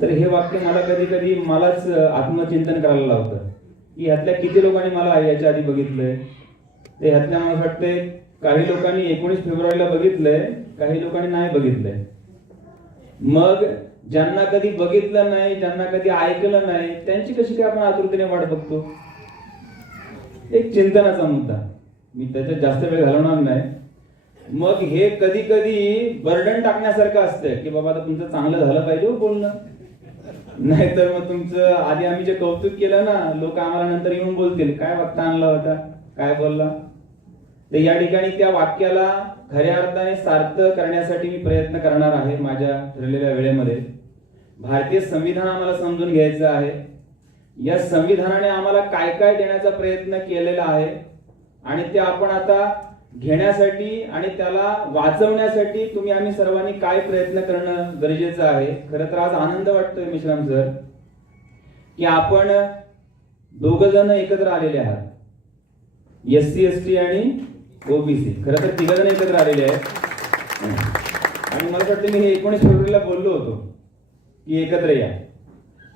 तर हे वाक्य मला कधी कधी मलाच आत्मचिंतन करायला लावतं की ह्यातल्या किती लोकांनी मला याच्या आधी बघितलंय. ते ह्यातल्या मला वाटतंय काही लोकांनी 19 फेब्रुवारीला बघितलंय, काही लोकांनी नाही बघितलंय. मग ज्यांना कधी बघितलं नाही, ज्यांना कधी ऐकलं नाही, त्यांची कशी काय आपण आतुरतेने वाट बघतो. एक चिंतनाचा मुद्दा, मी त्याच्यात जास्त वेळ घालवणार नाही. मग हे कधी कधी बर्डन टाकण्यासारखं असतं की बाबा आता तुमचं चांगलं झालं पाहिजे हो बोलणं, नाहीतर मग तुमचं आधी आम्ही जे कौतुक केलं ना, लोक आम्हाला नंतर येऊन बोलतील काय वक्ता आणला होता, काय बोलला. तर या ठिकाणी त्या वाक्याला खऱ्या अर्थाने सार्थ करण्यासाठी मी प्रयत्न करणार आहे माझ्या ठरलेल्या वेळेमध्ये. भारतीय संविधान आम्हाला समजून घ्यायचं आहे. या संविधानाने आम्हाला काय काय देण्याचा प्रयत्न केलेला आहे आणि ते आपण आता घेण्यासाठी आणि त्याला वाचवण्यासाठी तुम्ही आम्ही सर्वांनी काय प्रयत्न करणं गरजेचं आहे. खरं तर आज आनंद वाटतोय मिश्राम सर की आपण दोघ जण एकत्र आलेले आहात, SC ST आणि OBC. खरं तर 3 जण एकत्र आलेले आहेत आणि मला वाटतं मी हे 19 फेब्रुवारीला बोललो होतो की एकत्र या,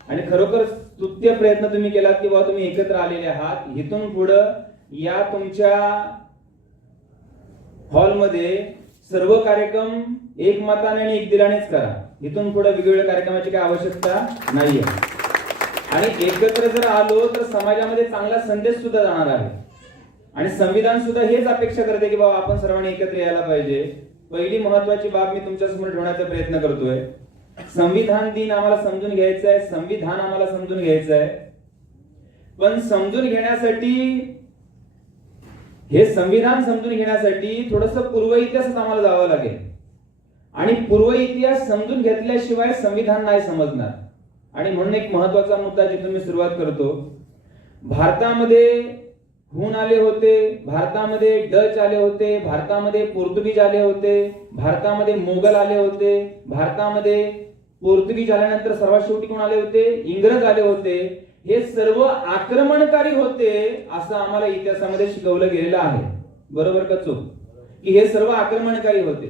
आणि खरोखर स्तुत्य प्रयत्न तुम्ही केलात की बाबा तुम्ही एकत्र आलेले आहात. इथून पुढं या तुमच्या हॉलमध्ये सर्व कार्यक्रम एकमताने आणि एकदिलानेच करा. इथून पुढे वेगवेगळ्या कार्यक्रमाची काय आवश्यकता नाहीये. आणि एकत्र जर आलो तर समाजामध्ये चांगला संदेश सुद्धा जाणार आहे आणि संविधान सुद्धा हेच अपेक्षा करते की बाबा आपण सर्वांनी एकत्र यायला पाहिजे. पहिली महत्वाची बाब मी तुमच्या समोर ठेवण्याचा प्रयत्न करतोय. संविधान दिन आम्हाला समजून घ्यायचं आहे, संविधान आम्हाला समजून घ्यायचं आहे. पण समजून घेण्यासाठी, हे संविधान समजून घेण्यासाठी थोडंसं पूर्व इतिहासात आम्हाला जावं लागेल आणि पूर्व इतिहास समजून घेतल्याशिवाय संविधान नाही समजणार. आणि म्हणून एक महत्वाचा मुद्दा जिथून मी सुरुवात करतो. भारतामध्ये हुन आले होते, भारतामध्ये डच आले होते, भारतामध्ये पोर्तुगीज आले होते, भारतामध्ये मोगल आले होते, भारतामध्ये पोर्तुगीज आल्यानंतर सर्वात शेवटी कोण आले होते, इंग्रज आले होते. हे सर्व आक्रमणकारी होते असं आम्हाला इतिहासामध्ये शिकवलं गेलेलं आहे. बरोबर का चूक? की हे सर्व आक्रमणकारी होते,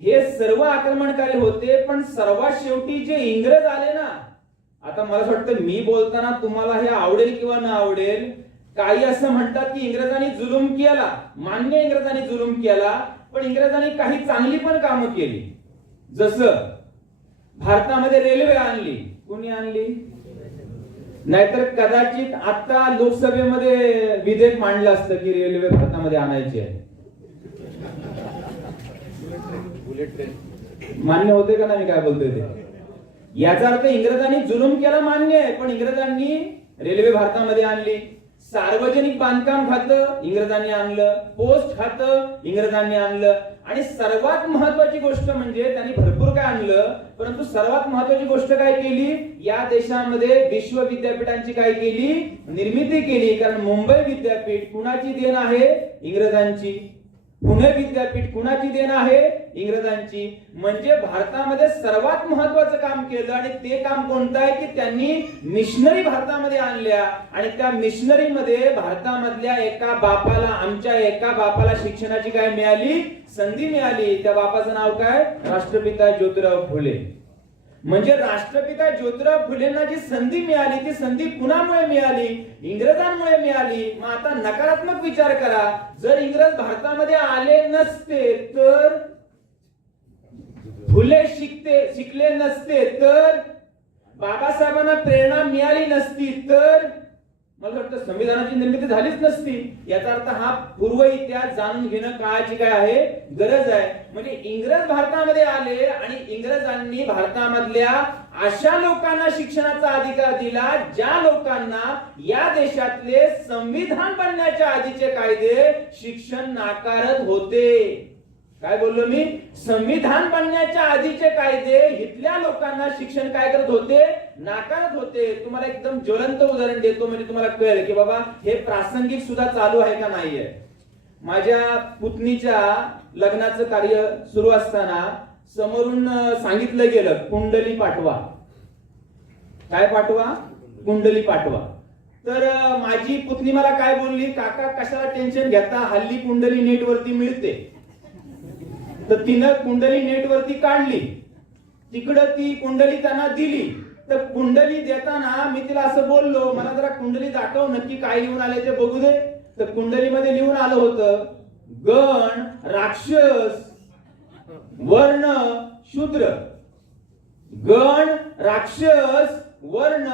हे सर्व आक्रमणकारी होते. पण सर्वात शेवटी जे इंग्रज आले ना, आता मला असं वाटतं मी बोलताना तुम्हाला हे आवडेल किंवा न आवडेल, काही असं म्हणतात की इंग्रजांनी जुलूम केला. मान्य, इंग्रजांनी जुलूम केला, पण इंग्रजांनी काही चांगली पण कामं केली. जसं भारतामध्ये रेल्वे आणली. कोणी आणली? नाहीतर कदाचित आता लोकसभेमध्ये विधेयक मांडलं असतं की रेल्वे भारतामध्ये आणायची आहे. मान्य होते का नाही काय बोलतोय ते? याचा अर्थ इंग्रजांनी जुलूम केला मान्य आहे, पण इंग्रजांनी रेल्वे भारतामध्ये आणली. सार्वजनिक बांधकाम खातं इंग्रजांनी आणलं, पोस्ट खातं इंग्रजांनी आणलं, आणि सर्वात महत्वाची गोष्ट म्हणजे त्यांनी भरपूर काय आणलं, परंतु सर्वात महत्वाची गोष्ट काय केली, या देशामध्ये विश्व विद्यापीठांची काय केली, निर्मिती केली. कारण मुंबई विद्यापीठ कुणाची देण आहे? इंग्रजांची. पुणे विद्यापीठ कुणाची देण आहे? इंग्रजांची. म्हणजे भारतामध्ये सर्वात महत्वाचं काम केलं, आणि ते काम कोणतं आहे की त्यांनी मिशनरी भारतामध्ये आणल्या, आणि त्या मिशनरी मध्ये भारतामधल्या एका बापाला, आमच्या एका बापाला शिक्षणाची काय मिळाली, संधी मिळाली. त्या बापाचं नाव काय? राष्ट्रपिता ज्योतिराव फुले. म्हणजे राष्ट्रपिता ज्योतिराव फुलेंना जी संधी मिळाली, ती संधी कुणामुळे मिळाली? इंग्रजांमुळे मिळाली. मग आता नकारात्मक विचार करा, जर इंग्रज भारतामध्ये आले नसते तर, फुले शिकले नसते तर, बाबासाहेबांना प्रेरणा मिळाली नसती तर, मला वाटतं संविधानाची निर्मिती झालीच नसती. याचा अर्थ हा पूर्व इतिहास जाणून घेणं काळाची काय आहे, गरज आहे. म्हणजे इंग्रज भारतामध्ये आले आणि इंग्रजांनी भारतामधल्या अशा लोकांना शिक्षणाचा अधिकार दिला ज्या लोकांना या देशातले संविधान बनण्याच्या आधीचे कायदे शिक्षण नाकारत होते. काय बोललो मी? संविधान बनण्याच्या आधीचे कायदे इथल्या लोकांना शिक्षण काय करत होते, नाकारत होते. तुम्हाला एकदम ज्वलंत उदाहरण देतो म्हणजे तुम्हाला कळेल की बाबा हे प्रासंगिक सुद्धा चालू आहे का नाहीये. माझ्या पुतणीच्या लग्नाचं कार्य सुरू असताना समोरून सांगितलं गेलं कुंडली पाठवा. काय पाठवा? कुंडली पाठवा. तर माझी पुतणी मला काय बोलली, काका कशाला टेन्शन घेता, हल्ली कुंडली नेट वरती मिळते. तर तिनं कुंडली नेट वरती काढली, तिकडं ती कुंडली त्यांना दिली, तर कुंडली देताना मी तिला असं बोललो, मला जरा कुंडली दाखव, नक्की काय लिहून आले ते बघू दे. तर कुंडलीमध्ये लिहून आलं होतं, गण राक्षस वर्ण शूद्र. गण राक्षस वर्ण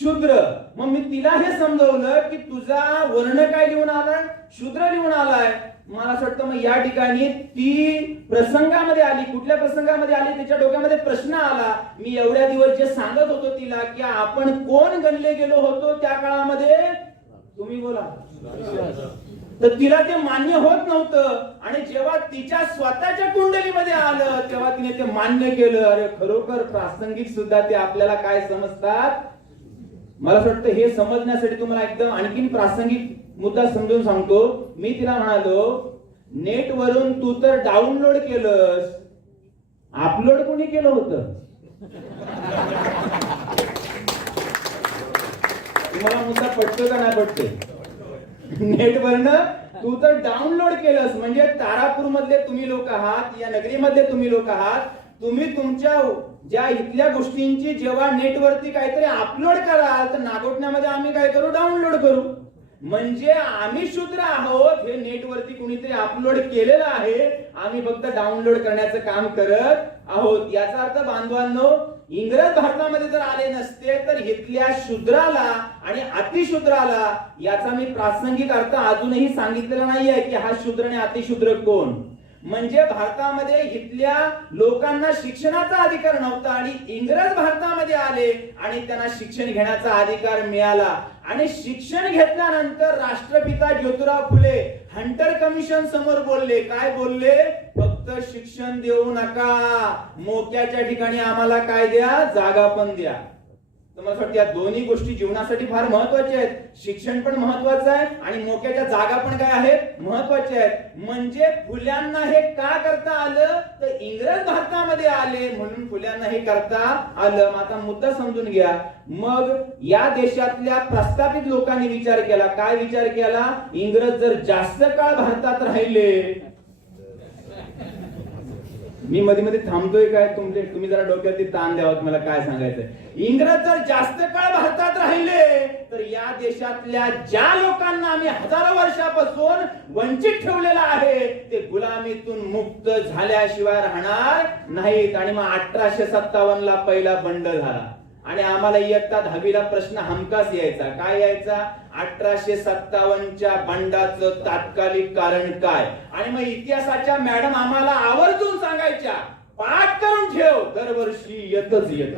शूद्र. मग मी तिला हे समजवलं की तुझा वर्ण काय लिहून आलाय, शूद्र लिहून आलाय. मला असं वाटतं मग या ठिकाणी ती प्रसंगामध्ये आली. कुठल्या प्रसंगामध्ये आली, तिच्या डोक्यामध्ये प्रश्न आला. मी एवढ्या दिवस जे सांगत होतो तिला की आपण कोण गणले गेलो होतो त्या काळामध्ये, तुम्ही बोला, तर तिला ते मान्य होत नव्हतं. आणि जेव्हा तिच्या स्वतःच्या कुंडलीमध्ये आलं तेव्हा तिने ते मान्य केलं. अरे खरोखर प्रासंगिक सुद्धा ते आपल्याला काय समजतात. मला असं वाटतं हे समजण्यासाठी तुम्हाला एकदम आणखीन प्रासंगिक मुद्दा समजून सांगतो. मी तिला म्हणालो, नेट वरून तू तर डाउनलोड केलंस, अपलोड कोणी केलं होतं? तुम्हाला मुद्दा पटतो का नाही पटते? नेट वरनं तू तर डाउनलोड केलंस म्हणजे तारापूर मधले तुम्ही लोक आहात, या नगरीमधले तुम्ही लोक आहात, तुम्ही तुमच्या ज्या इथल्या गोष्टींची जेव्हा नेटवरती काहीतरी अपलोड कराल तर नागोठण्यामध्ये आम्ही काय करू, डाउनलोड करू. म्हणजे आम्ही शूद्र आहोत, हे नेटवरती कुणीतरी अपलोड केलेलं आहे, आम्ही फक्त डाउनलोड करण्याचं काम करत आहोत. याचा अर्थ बांधवांनो, इंग्रज भारतामध्ये जर आले नसते तर इथल्या शूद्राला आणि अतिशूद्राला, याचा मी प्रासंगिक अर्थ अजूनही सांगितलेला नाहीये की हा शूद्र आणि अतिशूद्र कोण. म्हणजे भारतामध्ये इथल्या लोकांना शिक्षणाचा अधिकार नव्हता आणि इंग्रज भारतामध्ये आले आणि त्यांना शिक्षण घेण्याचा अधिकार मिळाला. आणि शिक्षण घेतल्यानंतर राष्ट्रपिता ज्योतिराव फुले हंटर कमिशन समोर बोलले. काय बोलले? फक्त शिक्षण देऊ नका, मोक्याच्या ठिकाणी आम्हाला काय द्या, जागा पण द्या. तुम्हाला वाटतं या दोन्ही गोष्टी जीवनासाठी फार महत्वाच्या आहेत. शिक्षण पण महत्वाचं आहे आणि मोक्याच्या जागा पण काय आहेत, महत्वाच्या आहेत. म्हणजे फुल्यांना हे का करता आलं, तर इंग्रज भारतामध्ये आले म्हणून फुल्यांना हे करता आलं. आता मुद्दा समजून घ्या. मग या देशातल्या प्रस्थापित लोकांनी विचार केला. काय विचार केला? इंग्रज जर जास्त काळ भारतात राहिले, मी मध्ये मध्ये थांबतोय काय, तुम्ही जरा डोक्यावरती ताण द्यावा, मला काय सांगायचंय. इंग्रज जर जास्त काळ भारतात राहिले तर या देशातल्या ज्या लोकांना आम्ही हजारो वर्षापासून वंचित ठेवलेला आहे ते गुलामीतून मुक्त झाल्याशिवाय राहणार नाहीत. आणि मग 1857 ला पहिला बंड झाला आणि आम्हाला इयत्ता 10वीला प्रश्न हमखास यायचा. काय यायचा? 1857च्या बंडाचं तात्कालिक कारण काय. आणि मग इतिहासाच्या मॅडम आम्हाला आवर्जून सांगायच्या, पाठ करून ठेव, दरवर्षी येतच येत.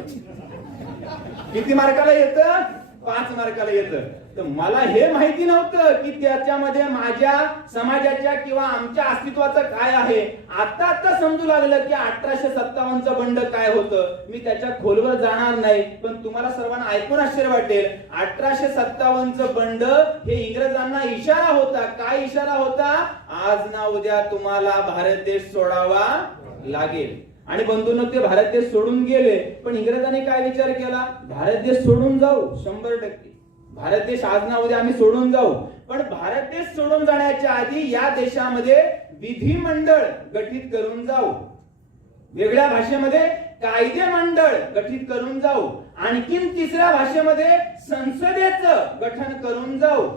किती मार्काला येतं? 5 मार्काला येतं. तर मला हे माहिती नव्हतं की त्याच्यामध्ये माझ्या समाजाच्या किंवा आमच्या अस्तित्वाचं काय आहे. आता समजू लागलं की 1857चं बंड काय होतं. मी त्याच्या खोलवर जाणार नाही, पण तुम्हाला सर्वांना ऐकून आश्चर्य वाटेल. 1857चं बंड हे इंग्रजांना इशारा होता. काय इशारा होता? आज ना उद्या तुम्हाला भारत देश सोडावा लागेल. आणि बंधूंनो, ते भारत देश सोडून गेले. पण इंग्रजांनी काय विचार केला? भारत देश सोडून जाऊ, 100%. भारत देश आज ना उद्या आम्ही सोडून जाऊ. पण भारत देश सोडून जाण्याच्या आधी या देशामध्ये विधिमंडळ गठीत करून जाऊ, वेगळ्या भाषेमध्ये कायदे मंडळ गठीत करून जाऊ, आणखीन तिसऱ्या भाषेमध्ये संसदेचं गठन करून जाऊ.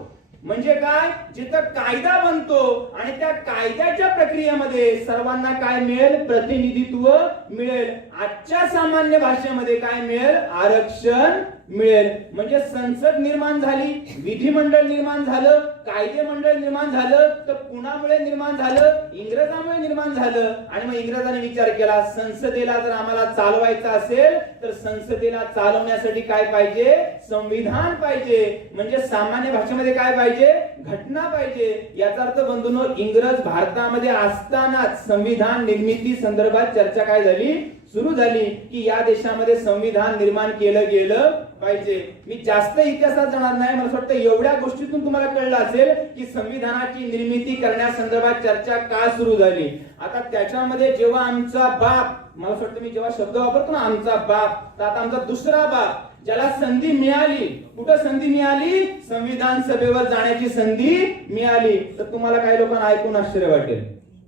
म्हणजे काय? जिथं कायदा बनतो आणि त्या कायद्याच्या प्रक्रियेमध्ये सर्वांना काय मिळेल? प्रतिनिधित्व मिळेल. आजच्या सामान्य भाषेमध्ये काय मिळेल? आरक्षण मिळेल. म्हणजे संसद निर्माण झाली, विधिमंडळ निर्माण झालं, कायदे मंडळ निर्माण झालं. तर कुणामुळे निर्माण झालं? इंग्रजांमुळे निर्माण झालं. आणि मग इंग्रजांनी विचार केला, संसदेला जर आम्हाला चालवायचं असेल तर संसदेला चालवण्यासाठी काय पाहिजे? संविधान पाहिजे. म्हणजे सामान्य भाषेमध्ये काय पाहिजे? घटना पाहिजे. याचा अर्थ बंधूंनो, इंग्रज भारतामध्ये असतानाच संविधान निर्मिती संदर्भात चर्चा काय झाली? सुरू झाली की या देशामध्ये संविधान निर्माण केलं गेलं पाहिजे. मी जास्त इतिहासात जाणार नाही. मला वाटतं एवढ्या गोष्टीतून तुम्हाला कळलं असेल की संविधानाची निर्मिती करण्यासंदर्भात चर्चा का सुरू झाली. आता त्याच्यामध्ये जेव्हा आमचा बाप, मला वाटतं मी जेव्हा शब्द वापरतो ना आमचा बाप, तर आता आमचा दुसरा बाप, ज्याला संधी मिळाली, कुठं संधी मिळाली? संविधान सभेवर जाण्याची संधी मिळाली. तर तुम्हाला काही लोकांना ऐकून आश्चर्य वाटेल.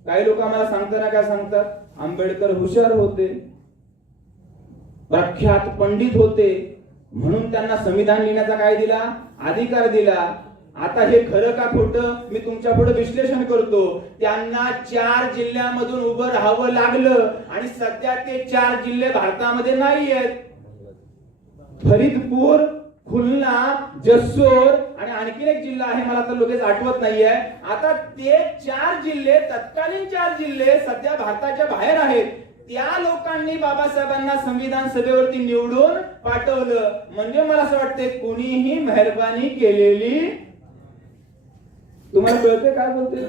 काही लोक आम्हाला सांगताना काय सांगतात? आंबेडकर हुशार होते. प्रख्यात पंडित होते, म्हणून त्यांना संविधान लिहिण्याचा काय दिला, अधिकार दिला. आता हे खरं का खोटं मी तुमच्या पुढे विश्लेषण करतो. त्यांना 4 जिल्ह्यामधून उभं राहावं लागलं आणि सध्या ते 4 जिल्हे भारतामध्ये नाही आहेत. फरीदपूर, खुलना, जसोर आणि आणखीन एक जिल्हा आहे, मला तर लगेच आठवत नाहीये. आता ते 4 जिल्हे, तत्कालीन 4 जिल्हे सध्या भारताच्या बाहेर आहेत. त्या लोकांनी बाबासाहेबांना संविधान सभेवरती निवडून पाठवलं. म्हणजे मला असं वाटतंय कोणीही मेहरबानी केलेली. तुम्हाला कळतंय काय बोलतोय?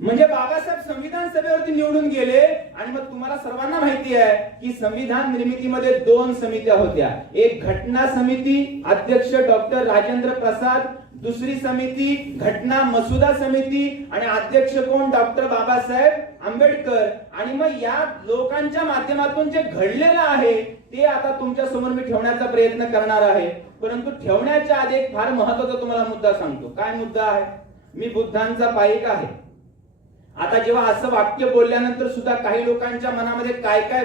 म्हणजे बाबासाहेब संविधान सभेवरती निवडून गेले आणि मग तुम्हाला सर्वांना माहिती आहे की संविधान निर्मितीमध्ये 2 समित्या होत्या. एक घटना समिती, अध्यक्ष डॉक्टर राजेंद्र प्रसाद. दुसरी समिती घटना मसुदा समिती आणि अध्यक्ष कोण, डॉक्टर बाबासाहेब आंबेडकर. आणि मग या लोकांच्या माध्यमातून जे घडलेलं आहे ते आता तुमच्या समोर मी ठेवण्याचा प्रयत्न करणार आहे. परंतु ठेवण्याच्या आधी एक फार महत्त्वाचा तुम्हाला मुद्दा सांगतो. काय मुद्दा आहे? मी बुद्धांचा पाईक आहे. आता जेव्हा असं वाक्य बोलल्यानंतर सुद्धा काही लोकांच्या मनामध्ये काय काय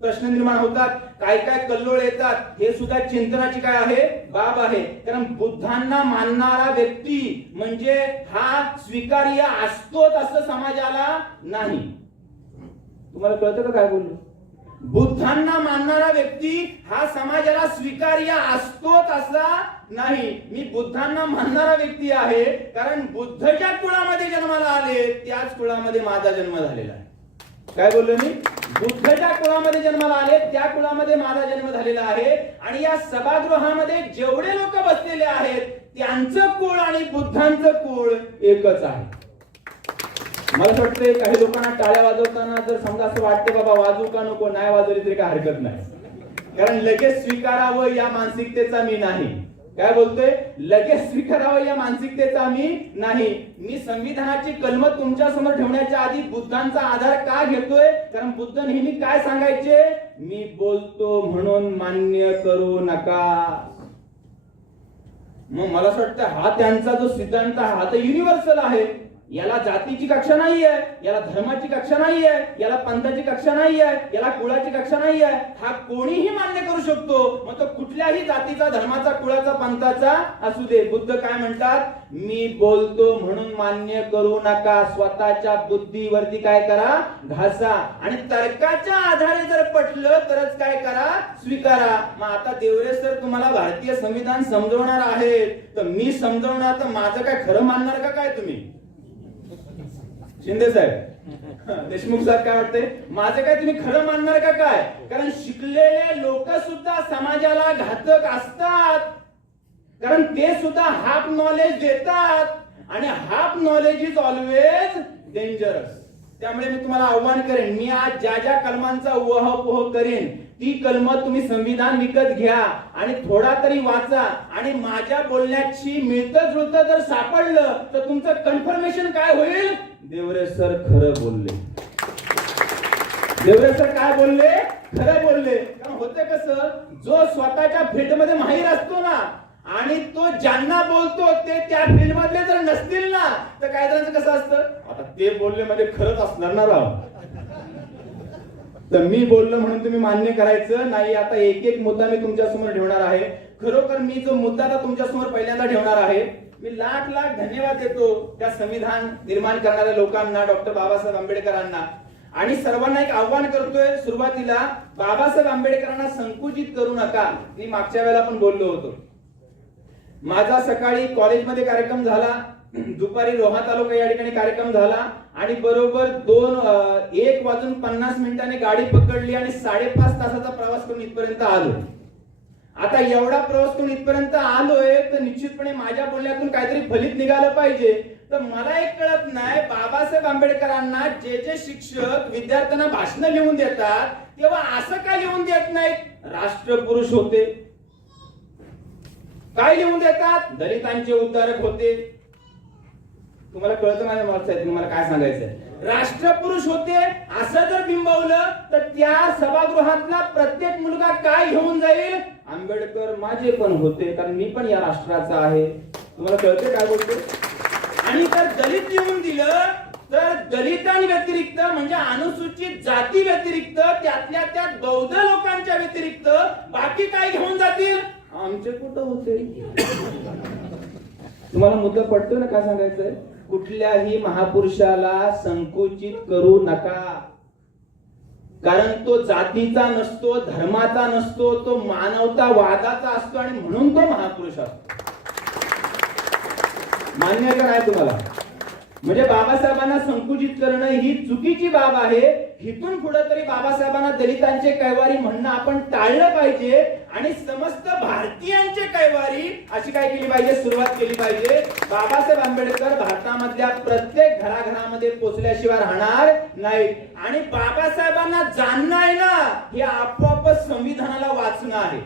प्रश्न निर्माण होतात, काय काय कल्लोळ येतात, हे सुद्धा चिंतनाची काय आहे, बाब आहे. कारण बुद्धांना मानणारा व्यक्ती म्हणजे हा स्वीकार्य असतोच असं समाजाला नाही. तुम्हाला कळतं का काय बोललो? बुद्धांना मानणारा व्यक्ती हा समाजाला स्वीकार्य असतोच असा नाही. मी बुद्धांना मानणारा व्यक्ती आहे कारण बुद्ध ज्या कुळामध्ये जन्माला आले त्याच कुळामध्ये माझा जन्म झालेला आहे. काय बोललो मी? बुद्ध ज्या कुळामध्ये जन्माला आले त्या कुळामध्ये माझा जन्म झालेला आहे. आणि या सभागृहामध्ये जेवढे लोक बसलेले आहेत त्यांचं कुळ आणि बुद्धांचं कुळ एकच आहे. मला असं वाटतंय काही लोकांना टाळ्या वाजवताना जर समजा असं वाटते बाबा वाजवू का नको, नाही वाजवली तरी काय हरकत नाही. कारण लगेच स्वीकारावं या मानसिकतेचा मी नाही. काय बोलतोय? लगेच स्वीकारावं या मानसिकतेचा मी नाही. मी संविधानाची कलम तुमच्या समोर ठेवण्याच्या आधी बुद्धांचा आधार का घेतोय? कारण बुद्ध नेहमी काय सांगायचे? मी बोलतो म्हणून मान्य करू नका. मग मला असं वाटतं हा त्यांचा जो सिद्धांत हा तर युनिव्हर्सल आहे. याला जातीची कक्षा नाहीये, याला धर्माची कक्षा नाहीये, याला पंथाची कक्षा नाहीये, याला कुळाची कक्षा नाहीये. हा कोणीही मान्य करू शकतो. मग तो कुठल्याही जातीचा, धर्माचा, कुळाचा, पंथाचा असू दे. बुद्ध काय म्हणतात? मी बोलतो म्हणून मान्य करू नका. स्वतःच्या बुद्धीवरती काय करा? घासा. आणि तर्काच्या आधारे जर पटलं तरच काय करा? स्वीकारा. मग आता देवरे सर तुम्हाला भारतीय संविधान समजवणार आहेत तर मी समजवणार तर माझं काय खरं मानणार का काय तुम्ही? शिंदे साहेब, देशमुख साहेब काय वाटतंय? माझं काय तुम्ही खरं मानणार का काय? कारण शिकलेले लोक सुद्धा समाजाला घातक असतात. कारण ते सुद्धा हाफ नॉलेज देतात आणि half knowledge is always dangerous. त्यामुळे मी तुम्हाला आव्हान करेन, मी आज ज्या ज्या कलमांचा उहापोह करेन ती कलम तुम्ही संविधान विकत घ्या आणि थोडा तरी वाचा. आणि माझ्या बोलण्याची मिळतं जुळतं जर सापडलं तर तुमचं कन्फर्मेशन काय होईल? देवरे सर खरं बोलले. देवरे सर काय बोलले? खरं बोलले. कारण होते कसं, जो स्वतःच्या फील्डमध्ये माहीर असतो ना आणि तो ज्यांना बोलतो ते त्या फील्ड मधले जर नसतील ना तर काय जणांचं कसं असतं, आता ते बोलले म्हणजे खरंच असणार ना राव, तर मी बोललो म्हणून तुम्ही मान्य करायचं नाही. आता एक एक मुद्दा मी तुमच्या समोर ठेवणार आहे. खरोखर मी जो मुद्दा आता तुमच्या समोर पहिल्यांदा ठेवणार आहे, मी लाख लाख धन्यवाद देतो त्या संविधान निर्माण करणाऱ्या लोकांना, डॉक्टर बाबासाहेब आंबेडकरांना. आणि सर्वांना एक आव्हान करतोय, सुरुवातीला बाबासाहेब आंबेडकरांना संकुचित करू नका. मी मागच्या वेळेला पण बोललो होतो. माझा सकाळी कॉलेजमध्ये कार्यक्रम झाला, दुपारी रोहा तालुका या ठिकाणी कार्यक्रम झाला आणि बरोबर 1:50 गाडी पकडली आणि 5.5 तासाचा प्रवास करून इथपर्यंत आलो. आता एवढा प्रवास करून इथपर्यंत आलोय तर निश्चितपणे माझ्या बोलण्यातून काहीतरी फलित निघालं पाहिजे. तर मला एक कळत नाही, बाबासाहेब आंबेडकरांना जे जे शिक्षक विद्यार्थ्यांना भाषण लिहून देतात तेव्हा असं काय लिहून देत नाहीत? राष्ट्रपुरुष होते. काय लिहून देतात? दलितांचे उद्धारक होते. तुम्हाला कळतं नाही मला काय सांगायचंय? राष्ट्रपुरुष होते असं जर बिंबवलं तर त्या सभागृहातला प्रत्येक मुलगा काय घेऊन जाईल? आंबेडकर माझे पण होते, कारण मी पण या राष्ट्राचा आहे. तुम्हाला कळते काय बोलतो? आणि जर दलित लिहून दिलं तर दलितांव्यतिरिक्त म्हणजे अनुसूचित जाती व्यतिरिक्त त्यातल्या त्यात बौद्ध लोकांच्या व्यतिरिक्त बाकी काय घेऊन जातील? आमचे कुठं होते? तुम्हाला मुद्दा पडतोय ना काय सांगायचंय? कुठल्याही महापुरुषाला संकुचित करू नका, कारण तो जातीचा नसतो, धर्माचा नसतो, तो मानवतावादाचा असतो आणि म्हणून तो महापुरुष असतो. मान्य आहे का नाही तुम्हाला? म्हणजे बाबासाहेबांना संकुचित करणं ही चुकीची बाब आहे. इथून पुढे तरी बाबासाहेबांना दलितांचे कैवारी म्हणणं आपण टाळलं पाहिजे आणि समस्त भारतीयांचे कैवारी अशी काय केली पाहिजे, सुरुवात केली पाहिजे. बाबासाहेब आंबेडकर भारतामधल्या प्रत्येक घराघरामध्ये पोहोचल्याशिवाय राहणार नाहीत आणि बाबासाहेबांना जाणणं आहे ना, हे आपोआपच संविधानाला वाचणं आहे.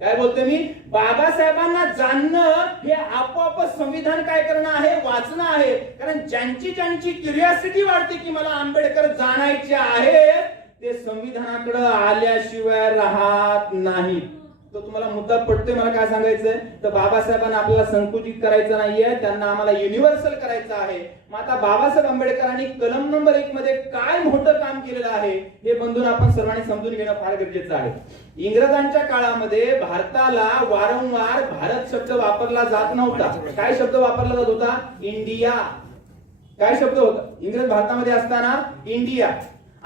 काय बोलतोय मी? बाबासाहेबांना जाणणं हे आपोआपच संविधान काय करणं आहे, वाचणं आहे. कारण ज्यांची ज्यांची क्युरिओसिटी वाढते की मला आंबेडकर जाणायचे आहे, ते संविधानाकडे आल्याशिवाय राहत नाहीत. तो तुम्हाला मुद्दा पडतोय मला काय सांगायचंय? तर बाबासाहेबांना आपल्याला संकुचित करायचं नाहीये, त्यांना आम्हाला युनिव्हर्सल करायचं आहे. मग आता बाबासाहेब आंबेडकरांनी कलम नंबर 1 मध्ये काय मोठं काम केलेलं आहे हे बंधून आपण सर्वांनी समजून घेणं फार गरजेचं आहे. इंग्रजांच्या काळामध्ये भारताला वारंवार भारत शब्द वापरला जात नव्हता. काय शब्द वापरला जात होता? इंडिया. काय शब्द होता इंग्रज भारतामध्ये असताना? इंडिया.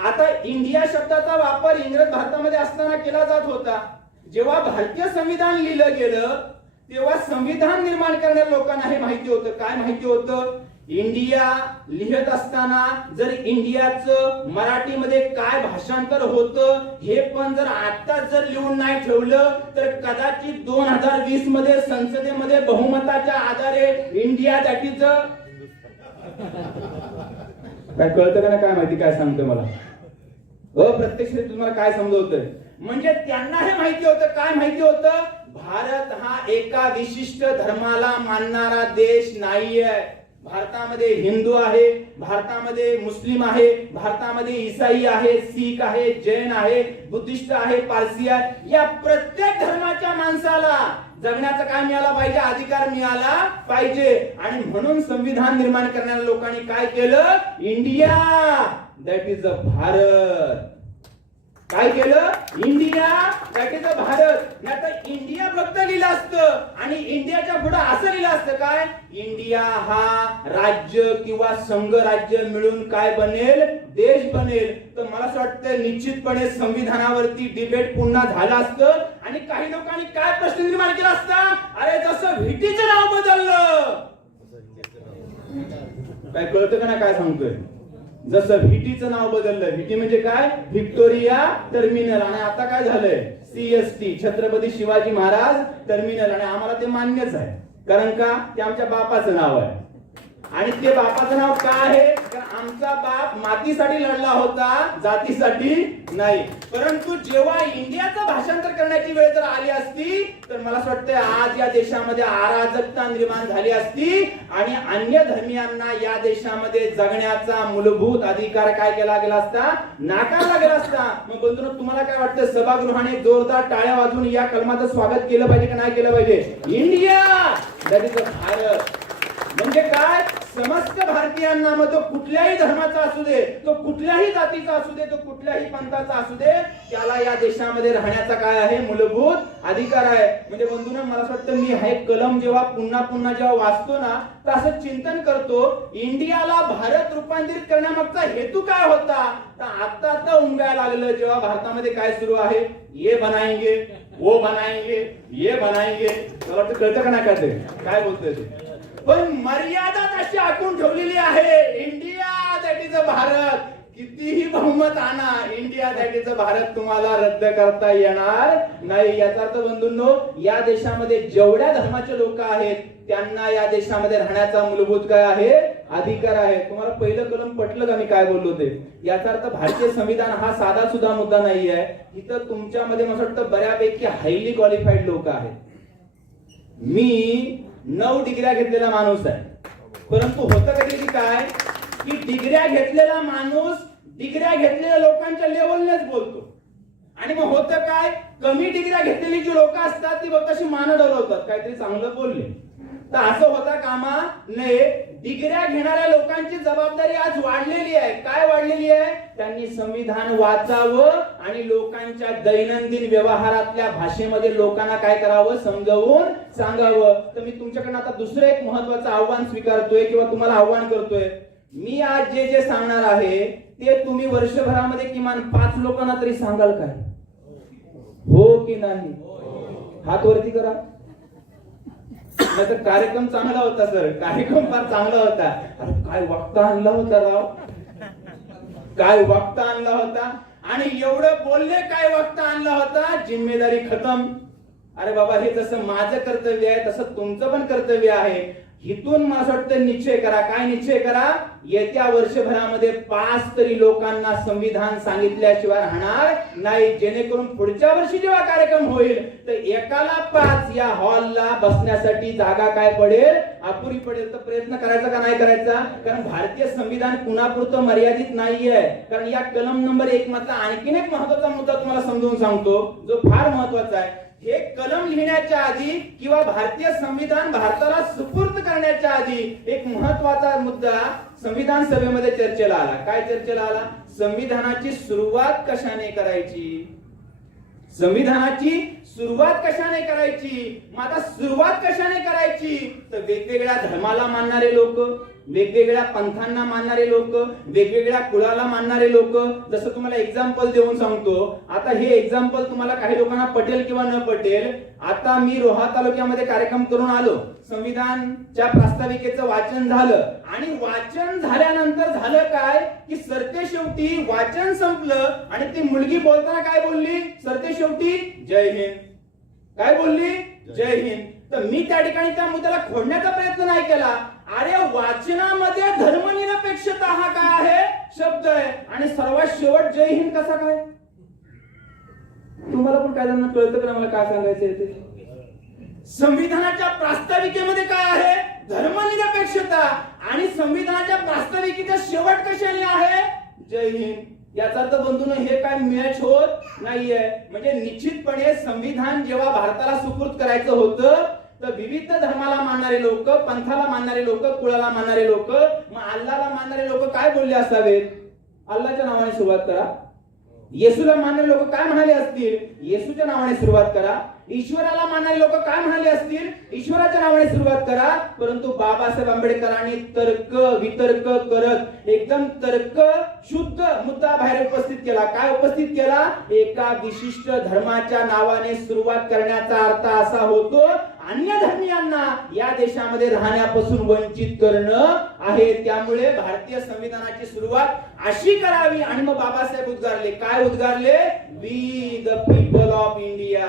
आता इंडिया शब्दाचा वापर इंग्रज भारतामध्ये असताना केला जात होता. जेव्हा भारतीय संविधान लिहिलं गेलं तेव्हा संविधान निर्माण करणाऱ्या लोकांना हे माहिती होतं. काय माहिती होतं? इंडिया लिहित असताना जर इंडियाचं मराठीमध्ये काय भाषांतर होतं हे पण जर आता जर लिहून नाही ठेवलं तर कदाचित 2020 मध्ये संसदेमध्ये बहुमताच्या आधारे इंडिया दॅट इज काय कळतं का ना? काय माहिती काय सांगतोय मला? अप्रत्यक्षरित्या तुम्हाला काय समजवतोय? म्हणजे त्यांना हे माहिती होतं. काय माहिती होतं? भारत हा एका विशिष्ट धर्माला मानणारा देश नाहीये. भारतामध्ये हिंदू आहे, भारतामध्ये मुस्लिम आहे, भारतामध्ये ईसाई आहे, शीख आहे, जैन आहे, बुद्धिस्ट आहे, पारसी आहे. या प्रत्येक धर्माच्या माणसाला जगण्याचा काय मिळाला पाहिजे? अधिकार मिळाला पाहिजे. आणि म्हणून संविधान निर्माण करणाऱ्या लोकांनी काय केलं? India that is a Bharat. काय केलं? India that is a Bharat. नाहीतर इंडिया फक्त लिहिलं असतं आणि इंडियाच्या पुढे असं लिहिलं असतं काय? इंडिया हा राज्य किंवा संघ राज्य मिळून काय बनेल? देश बनेल. तर मला असं वाटतं निश्चितपणे संविधानावरती डिबेट पुन्हा झालं असतं आणि काही लोकांनी काय प्रश्न निर्माण केला असता? अरे जसं व्हीटीचं नाव बदललं. काय कळतं का ना काय सांगतोय? जसं व्हीटीचं नाव बदललं. व्हीटी म्हणजे काय? Victoria terminal. आणि आता काय झालंय? CST, Chhatrapati Shivaji Maharaj terminal. आणि आम्हाला ते मान्यच आहे, कारण का? ते आमच्या बापाचं नाव आहे. आणि ते बापाचं नाव का आहे? कारण आमचा बाप मातीसाठी लढला होता, जातीसाठी नाही. परंतु जेव्हा इंडियाचं भाषांतर करण्याची वेळ जर आली असती तर मला असं वाटतं आज या देशामध्ये अराजकता निर्माण झाली असती आणि अन्य धर्मियांना या देशामध्ये जगण्याचा मूलभूत अधिकार काय केला गेला असता? नाकारला गेला असता. मग बंधूंनो, तुम्हाला काय वाटतं? सभागृहाने जोरदार टाळ्या वाजवून या कलमाचं स्वागत केलं पाहिजे का नाही केलं पाहिजे? India that is a Bharat. म्हणजे काय? समस्त भारतीयांना, मग तो कुठल्याही धर्माचा असू दे, तो कुठल्याही जातीचा असू दे, तो कुठल्याही पंथाचा असू दे, त्याला या देशामध्ये राहण्याचा काय आहे? मूलभूत अधिकार आहे. म्हणजे बंधूंनो, मला असं वाटतं मी हे कलम जेव्हा पुन्हा पुन्हा जेव्हा वाचतो ना तर असं चिंतन करतो, इंडियाला भारत रूपांतरित करण्यामागचा हेतू काय होता? तर आता उमगायला लागलं जेव्हा भारतामध्ये काय सुरू आहे? ये बनाएंगे, वो बनाएंगे, ये बनाएंगे. मला वाटतं कळतं का नाही कळते काय बोलतोय ते? पण मर्यादा अशी आखून ठेवलेली आहे. India that is a Bharat. कितीही बहुमत आणा, India that is a Bharat तुम्हाला रद्द करता येणार नाही. याचा अर्थ बंधूंनो, या देशामध्ये जेवढ्या धर्माचे लोक आहेत त्यांना या देशामध्ये राहण्याचा मूलभूत काय आहे? अधिकार आहे. तुम्हाला पहिलं कलम पटलं का मी काय बोललो ते? याचा अर्थ भारतीय संविधान हा साधा सुद्धा मुद्दा नाही आहे. इथं तुमच्यामध्ये मला वाटतं बऱ्यापैकी हायली क्वालिफाईड लोक आहेत. मी 9 डिग्र्या घेतलेला माणूस आहे, परंतु होतं कधी काय की डिग्र्या घेतलेला माणूस डिग्र्या घेतलेल्या लोकांच्या लेवलनेच बोलतो. आणि मग होतं काय? कमी डिग्र्या घेतलेली जी लोक असतात ती बघ तशी मान डोलवतात, काहीतरी चांगलं बोलले. तर असं होता कामा नये. डिग्र्या घेणाऱ्या लोकांची जबाबदारी आज वाढलेली आहे. काय वाढलेली आहे? त्यांनी संविधान वाचावं आणि लोकांच्या दैनंदिन व्यवहारातल्या भाषेमध्ये लोकांना काय करावं, समजावून सांगावं. तर मी तुमच्याकडनं आता दुसरं एक महत्वाचं आव्हान स्वीकारतोय किंवा तुम्हाला आव्हान करतोय. मी आज जे जे सांगणार आहे ते तुम्ही वर्षभरामध्ये किमान 5 लोकांना तरी सांगाल काय? हो की नाही? हात वरती करा. नाहीतर कार्यक्रम चांगला होता सर, कार्यक्रम फार चांगला होता. अरे काय वक्ता आणला होता राव, काय वक्ता आणला होता आणि एवढं बोलले, काय वक्ता आणला होता, जिम्मेदारी खतम. अरे बाबा, हे जसं माझं कर्तव्य आहे तसं तुमचं पण कर्तव्य आहे. इथून मला वाटतं निश्चय करा. काय निश्चय करा? येत्या वर्षभरामध्ये 5 तरी लोकांना संविधान सांगितल्याशिवाय राहणार नाही, जेणेकरून पुढच्या वर्षी जेव्हा कार्यक्रम होईल तर एकाला 5 या हॉलला बसण्यासाठी जागा काय पडेल, अपुरी पडेल. तर प्रयत्न करायचा का नाही करायचा? कारण भारतीय संविधान कुणापुरतं मर्यादित नाहीये. कारण या कलम नंबर 1 मधला आणखीन एक महत्वाचा मुद्दा तुम्हाला समजून सांगतो, जो फार महत्वाचा आहे. हे कलम लिहिण्याच्या आधी किंवा भारतीय संविधान भारताला सुपूर्द करण्याच्या आधी एक महत्वाचा मुद्दा संविधान सभेमध्ये चर्चेला आला. काय चर्चेला आला? संविधानाची सुरुवात कशाने करायची? संविधानाची सुरुवात कशाने करायची? मग आता सुरुवात कशाने करायची? तर वेगवेगळ्या धर्माला मानणारे लोक, वेगवेगळ्या पंथांना मानणारे लोक, वेगवेगळ्या कुळाला मानणारे लोक. जसं तुम्हाला एक्झाम्पल देऊन सांगतो. आता हे एक्झाम्पल तुम्हाला काही लोकांना पटेल किंवा न पटेल. आता मी रोहा तालुक्यामध्ये कार्यक्रम करून आलो. संविधानच्या प्रास्ताविकेचं वाचन झालं आणि वाचन झाल्यानंतर झालं काय की सरतेशेवटी वाचन संपलं आणि ती मुलगी बोलताना काय बोलली? सरतेशेवटी जय हिंद. काय बोलली? जय हिंद. तर मी त्या ठिकाणी त्या मुद्द्याला खोडण्याचा प्रयत्न नाही केला. अरे वाचनामध्ये धर्मनिरपेक्षता हा काय आहे? शब्द आहे आणि सर्वात शेवट जय हिंद कसा काय? तुम्हाला पण काय जणांना कळतं का मला काय सांगायचं ते? संविधानाच्या प्रास्ताविकेमध्ये काय आहे? धर्मनिरपेक्षता. आणि संविधानाच्या प्रास्ताविकेचा शेवट कशाने आहे? जय हिंद. याचा अर्थ बंधूंनो, हे काय मॅच होत नाहीये. म्हणजे निश्चितपणे संविधान जेव्हा भारताला सुपूर्द करायचं होतं तर विविध धर्माला मानणारे लोक, पंथाला मानणारे लोक, कुळाला मानणारे लोक, मग अल्लाहला मानणारे लोक काय बोलले असावेत? अल्लाहच्या नावाने सुरुवात करा. येशूला मानणारे लोक काय म्हणाले असतील? येशूच्या नावाने सुरुवात करा. ईश्वराला मानणारे लोक काय म्हणाले असतील? ईश्वराच्या नावाने सुरुवात करा. परंतु बाबासाहेब आंबेडकरांनी तर्क वितर्क करत एकदम तर्क शुद्ध मुद्दा बाहेर उपस्थित केला. काय उपस्थित केला? एका विशिष्ट धर्माच्या नावाने सुरुवात करण्याचा अर्थ असा होतो अन्य धर्मीयांना या देशामध्ये राहण्यापासून वंचित करणं आहे. त्यामुळे भारतीय संविधानाची सुरुवात अशी करावी. आणि मग बाबासाहेब उद्गारले. काय उद्गारले? We the people of India.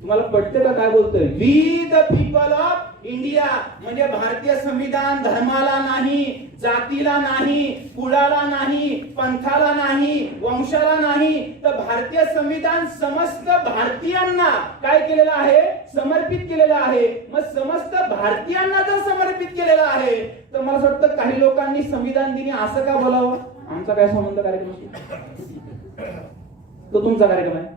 तुम्हाला पटतं का काय बोलतोय? We the people of India. म्हणजे भारतीय संविधान धर्माला नाही, जातीला नाही, कुळाला नाही, पंथाला नाही, वंशाला नाही, तर भारतीय संविधान समस्त भारतीयांना काय केलेलं आहे? समर्पित केलेलं आहे. मग समस्त भारतीयांना जर समर्पित केलेलं आहे तर मला असं वाटतं काही लोकांनी संविधान दिनी असं का बोलावं? आमचा काय संबंध कार्यक्रम? तो तुमचा कार्यक्रम आहे.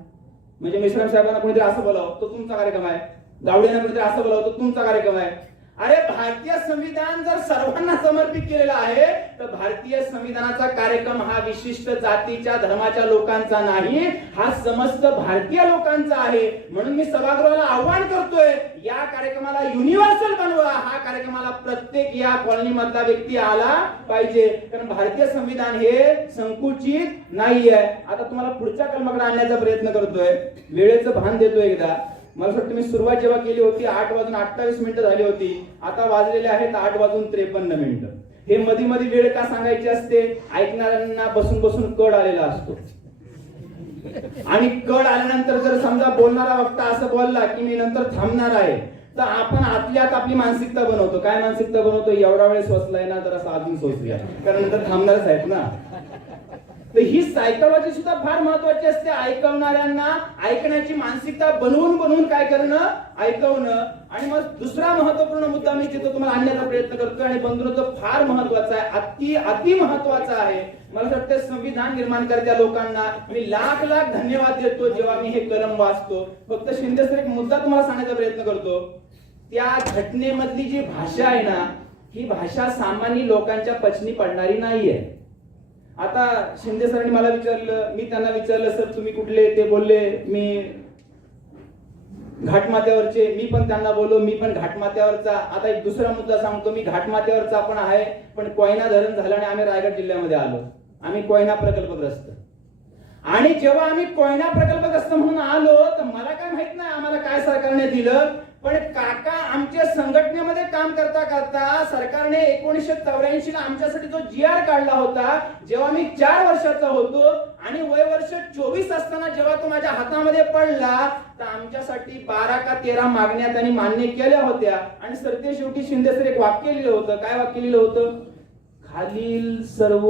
म्हणजे मेश्राम साहेबांना कोणीतरी असं बोलावं तो तुमचा कार्यक्रम आहे. गावड्यांना कोणीतरी असं बोलावं तो तुमचा कार्यक्रम आहे. अरे भारतीय संविधान जर सर्वांना समर्पित केलेला आहे तर भारतीय संविधानाचा कार्यक्रम हा विशिष्ट जातीच्या धर्माच्या लोकांचा नाही, हा समस्त भारतीय लोकांचा आहे. म्हणून मी सभागृहाला आव्हान करतोय, या कार्यक्रमाला युनिव्हर्सल बनवा. हा कार्यक्रमाला प्रत्येक या कॉलनी मधला व्यक्ती आला पाहिजे. कारण भारतीय संविधान हे संकुचित नाहीये. आता तुम्हाला पुढच्या कलमाकडे आणण्याचा प्रयत्न करतोय. वेळेचं भान देतोय एकदा. मला वाटतं मी सुरुवात जेव्हा केली होती 8:28 झाली होती. आता वाजलेले आहेत 8:53. हे मध्ये मध्ये वेळ का सांगायची असते? ऐकणाऱ्यांना बसून बसून कड आलेला असतो. आणि कड आल्यानंतर जर समजा बोलणारा वक्ता असं बोलला की मी नंतर थांबणार आहे, तर आपण आतल्यात आपली मानसिकता बनवतो. काय मानसिकता बनवतो? एवढा वेळ सोचलाय ना, तर असं अजून सोचूया, कारण नंतर थांबणारच आहेत ना. तर ही सायकोलॉजी सुद्धा फार महत्वाची असते. ऐकवणाऱ्यांना ऐकण्याची मानसिकता बनवून बनवून काय करणं? ऐकवणं. आणि मग दुसरा महत्वपूर्ण मुद्दा मी तिथं तुम्हाला आणण्याचा प्रयत्न करतोय आणि बंधूंनो तो फार महत्वाचा आहे, अति महत्वाचा आहे. मला वाटतं संविधान निर्माण करत्या लोकांना मी लाख लाख धन्यवाद देतो जेव्हा मी हे कलम वाचतो. फक्त शिंदे सर एक मुद्दा तुम्हाला सांगण्याचा प्रयत्न करतो. त्या घटनेमधली जी भाषा आहे ना, ही भाषा सामान्य लोकांच्या पचनी पडणारी नाहीये. आता शिंदे सरांनी मला विचारलं, मी त्यांना विचारलं, सर तुम्ही कुठले? ते बोलले मी घाटमाथ्यावरचे. मी पण त्यांना बोललो मी पण घाटमाथ्यावरचा. आता एक दुसरा मुद्दा सांगतो, मी घाटमाथ्यावरचा पण आहे, पण कोयना धरण झालं आणि आम्ही रायगड जिल्ह्यामध्ये आलो. आम्ही कोयना प्रकल्पग्रस्त. आणि जेव्हा आम्ही कोयना प्रकल्पग्रस्त म्हणून आलो तर मला काय माहित नाही आम्हाला काय सरकारने दिलं, पण काका आमच्या संघटनेमध्ये काम करता करता सरकारने 1984 ला आमच्यासाठी जो GR काढला होता, जेव्हा मी 4 वर्षाचा होतो आणि वय वर्ष 24 असताना जेव्हा तो माझ्या हातामध्ये पडला, तर आमच्यासाठी 12 का 13 मागण्या त्यांनी मान्य केल्या होत्या. आणि सरते शेवटी शिंदे सर एक वाक्य लिहिलं होतं. काय वाक्य लिहिलं होतं? खालील सर्व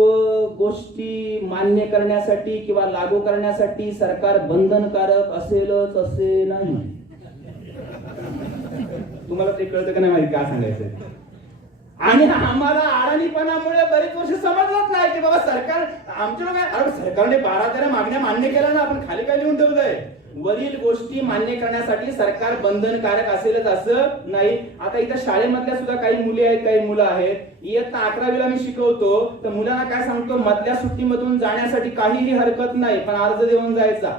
गोष्टी मान्य करण्यासाठी किंवा लागू करण्यासाठी सरकार बंधनकारक असेलच असे नाही. तुम्हाला ते कळतं का नाही माहिती काय सांगायचं. आणि आम्हाला अडाणीपणामुळे बरेच वर्ष समजलंच नाही की बाबा सरकार आमच्या लोक सरकारने 12-13 मागण्या मान्य केल्या ना, आपण खाली काय लिहून ठेवलंय? वरील गोष्टी मान्य करण्यासाठी सरकार बंधनकारक असेलच असं नाही. आता इथं शाळेमधल्या सुद्धा काही मुली आहेत, काही मुलं आहेत. इयत्ता 11वीला मी शिकवतो, तर मुलांना काय सांगतो, मधल्या सुट्टीमधून जाण्यासाठी काहीही हरकत नाही, पण अर्ज देऊन जायचा.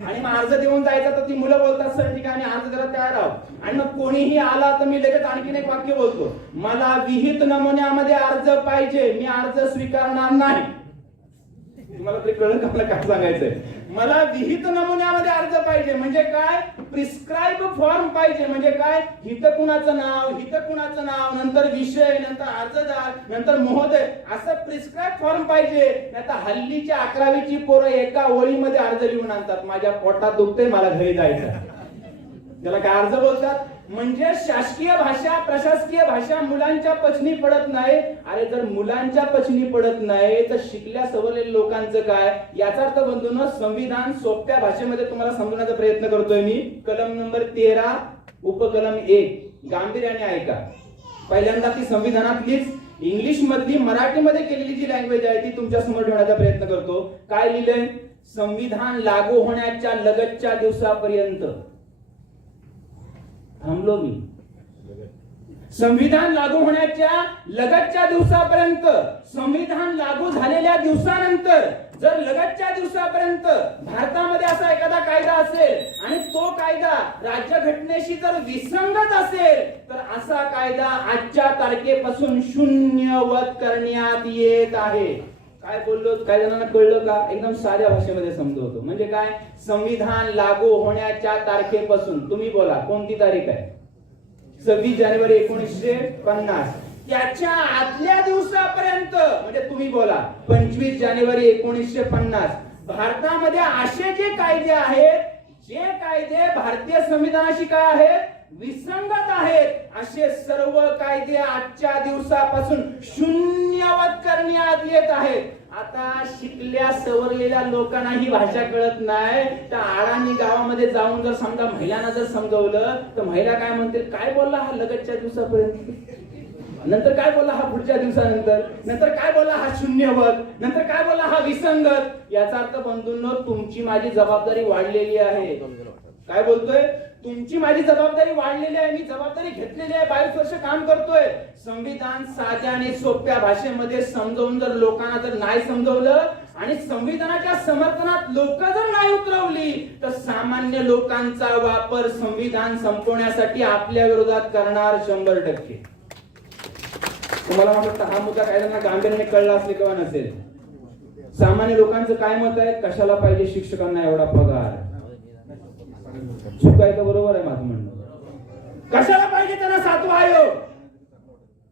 आणि मग अर्ज देऊन जायचा तर ती मुलं बोलतात सर ठीक आहे, आणि अर्ज द्यायला तयार आहोत. आणि मग कोणीही आला तर मी लगेच आणखीन एक वाक्य बोलतो, मला विहित नमुन्यामध्ये अर्ज पाहिजे, मी अर्ज स्वीकारणार नाही. तुम्हाला तरी कळलं का मला काय सांगायचंय? मला विहित नमुन्यामध्ये अर्ज पाहिजे म्हणजे काय? प्रिस्क्राईब फॉर्म पाहिजे म्हणजे काय? हित कुणाचं नाव, नंतर विषय, नंतर अर्जदार, नंतर महोदय, असं प्रिस्क्राईब फॉर्म पाहिजे. नाहीतर हल्लीच्या 11वीची पोरं एका ओळीमध्ये अर्ज लिहून आणतात, माझ्या पोटात दुखतंय मला घरी जायचं. त्याला काय अर्ज बोलतात? म्हणजे शासकीय भाषा, प्रशासकीय भाषा मुलांच्या पचनी पडत नाही. अरे जर मुलांच्या पचनी पडत नाही तर शिकल्या सवरलेल्या लोकांचं काय? याचा अर्थ बंधूंनो, संविधान सोप्या भाषेमध्ये तुम्हाला समजवण्याचा प्रयत्न करतोय मी. कलम नंबर 13 उपकलम 1 गांभीर्याने ऐका. पहिल्यांदा ती संविधानातलीच इंग्लिश मधली मराठीमध्ये केलेली जी लँग्वेज आहे ती तुमच्या समोर ठेवण्याचा प्रयत्न करतो. काय लिहिलंय? संविधान लागू होण्याच्या लगतच्या दिवसापर्यंत. थांबलो मी. संविधान लागू होण्याच्या लगतच्या दिवसापर्यंत, संविधान लागू झालेल्या दिवसानंतर, जर लगतच्या दिवसापर्यंत भारतामध्ये असा एखादा कायदा असेल आणि तो कायदा राज्यघटनेशी जर विसंगत असेल तर असा कायदा आजच्या तारखेपासून शून्यवत करण्यात येत आहे. काय बोललो? काही जणांना कळलं का? एकदम साध्या भाषेमध्ये समजवतो. म्हणजे काय? संविधान लागू होण्याच्या तारखेपासून, तुम्ही बोला कोणती तारीख आहे? 26 जानेवारी 1950. त्याच्या आदल्या दिवसापर्यंत म्हणजे तुम्ही बोला 25 जानेवारी 1950. भारतामध्ये असे जे कायदे आहेत, जे कायदे भारतीय संविधानाशी काय आहेत? विसंगत आहेत, असे सर्व कायदे आजच्या दिवसापासून शून्यवत करण्यात येत आहेत. आता शिकल्या सवरलेल्या लोकांना ही भाषा कळत नाही, तर अडाणी गावामध्ये जाऊन जर समजा महिलांना जर समजवलं तर महिला काय म्हणतील? काय बोलला हा लगतच्या दिवसापर्यंत, नंतर काय बोलला हा पुढच्या दिवसानंतर, नंतर काय बोलला हा शून्यवत, नंतर काय बोलला हा विसंगत. याचा अर्थ बंधूंनो, तुमची माझी जबाबदारी वाढलेली आहे. काय बोलतोय? तुमची माझी जबाबदारी वाढलेली आहे, मी जबाबदारी घेतलेली आहे, 22 वर्ष काम करतोय. संविधान साध्या आणि सोप्या भाषेमध्ये समजावून जर लोकांना जर नाही समजवलं आणि संविधानाच्या समर्थनात लोक जर नाही उतरवली तर सामान्य लोकांचा वापर संविधान संपवण्यासाठी आपल्या विरोधात करणार 100%. तुम्हाला वाटतं हा मुद्दा काय जणांना गांभीर्याने कळला असेल किंवा नसेल? सामान्य लोकांचं काय मत आहे? कशाला पाहिजे शिक्षकांना एवढा पगार? चुक आहे का बरोबर आहे माझं म्हणणं? कशाला पाहिजे त्यांना 7वा आयोग?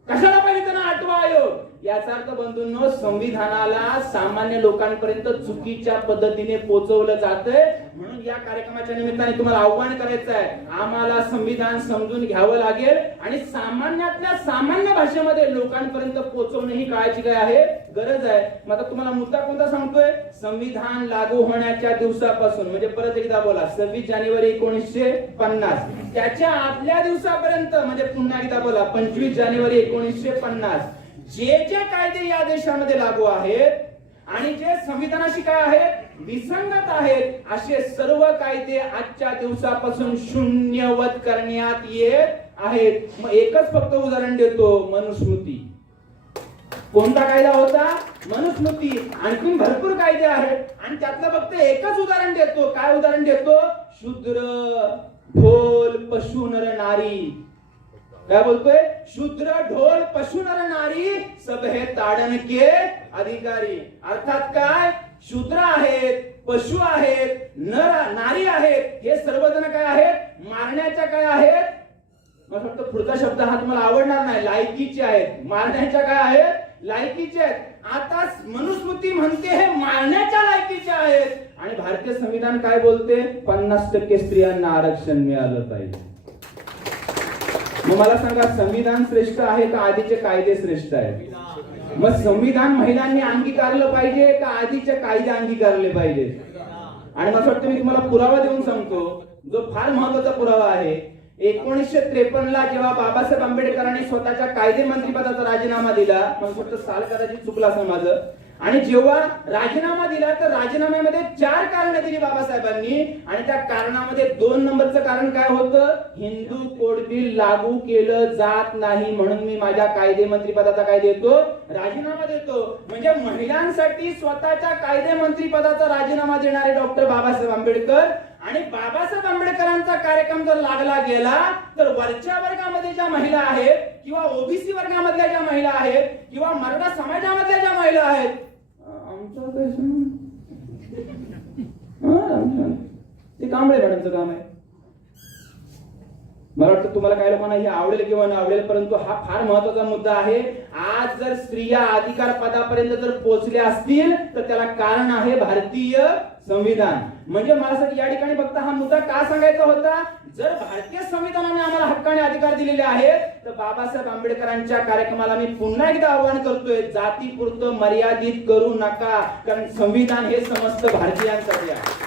कशाला पाहिजे त्यांना 8वा आयोग? याचा अर्थ बंधूंनो, संविधानाला सामान्य लोकांपर्यंत चुकीच्या पद्धतीने पोहोचवलं जातंय. म्हणून या कार्यक्रमाच्या निमित्ताने तुम्हाला आव्हान करायचं आहे, आम्हाला संविधान समजून घ्यावं लागेल आणि सामान्यातल्या सामान्य भाषेमध्ये लोकांपर्यंत पोहोचवणं ही काळाची काय आहे? गरज आहे. मग आता तुम्हाला मुद्दा कोणता सांगतोय? संविधान लागू होण्याच्या दिवसापासून म्हणजे परत एकदा बोला 26 जानेवारी 1950. त्याच्या आदल्या दिवसापर्यंत म्हणजे पुन्हा एकदा बोला 25 जानेवारी 1950. जे जे कायदे या देशामध्ये लागू आहेत आणि जे संविधानाशी काय आहेत? विसंगत आहेत असे सर्व कायदे आजच्या दिवसापासून शून्यवत करण्यात येत आहेत. मग एकच फक्त उदाहरण देतो, मनुस्मृती. कोणता कायदा होता? मनुस्मृती. आणखी भरपूर कायदे आहेत आणि त्यातलं फक्त एकच उदाहरण देतो. काय उदाहरण देतो? शूद्र, ढोल, पशु, नर, नारी. काय बोलतोय? शूद्र, ढोल, पशु, नर, नारी सब है ताडन के अधिकारी. अर्थात काय? शूद्र आहेत, पशु आहेत, नर नारी आहेत, हे सर्वजण काय आहेत? मारण्याच्या काय आहेत? मग फक्त पुढचा शब्द हा तुम्हाला आवडणार नाही, लायकीचे आहेत. मारण्याच्या काय आहेत? लायकीचे आहेत. आता मनुस्मृती म्हणते हे मारण्याच्या लायकीचे आहेत आणि भारतीय संविधान काय बोलते? 50% स्त्रियांना आरक्षण मिळालं पाहिजे. मग मला सांगा, संविधान श्रेष्ठ आहे का आधीचे कायदे श्रेष्ठ आहेत? मग संविधान महिलांनी अंगीकारलं पाहिजे का आधीचे कायदे अंगीकारले पाहिजे? आणि मला वाटतं मी तुम्हाला पुरावा देऊन सांगतो, जो फार महत्वाचा पुरावा आहे. 1953 ला जेव्हा बाबासाहेब आंबेडकरांनी स्वतःच्या कायदे मंत्रीपदाचा राजीनामा दिला, पण फक्त साल कदाचित चुकला असेल माझं, आणि जेव्हा राजीनामा दिला तर राजीनाम्यामध्ये 4 कारणे दिली बाबासाहेबांनी आणि त्या कारणामध्ये 2 नंबरचं कारण काय होतं? हिंदू कोड बिल लागू केलं जात नाही म्हणून मी माझ्या कायदे मंत्रीपदाचा काय देतो? राजीनामा देतो. म्हणजे महिलांसाठी स्वतःच्या कायदे मंत्रीपदाचा राजीनामा देणारे डॉक्टर बाबासाहेब आंबेडकर. आणि बाबासाहेब आंबेडकरांचा कार्यक्रम जर लागला गेला तर वरच्या वर्गामध्ये ज्या महिला आहेत किंवा ओबीसी वर्गामधल्या ज्या महिला आहेत किंवा मराठा समाजामधल्या ज्या महिला आहेत, ते कांबळे मॅडमचं काम आहे. मला वाटतं तुम्हाला काय लोकांना हे आवडेल किंवा न आवडेल, परंतु हा फार महत्वाचा मुद्दा आहे. आज जर स्त्रिया अधिकार पदापर्यंत जर पोहोचल्या असतील तर त्याला कारण आहे भारतीय संविधान. म्हणजे मला या ठिकाणी फक्त हा मुद्दा का सांगायचा होता? जर भारतीय संविधानाने आम्हाला हक्काने अधिकार दिलेले आहेत तर बाबासाहेब आंबेडकरांच्या कार्यक्रमाला मी पुन्हा एकदा आवाहन करतोय, जातीपुरतं मर्यादित करू नका, कारण संविधान हे समस्त भारतीयांसाठी आहे.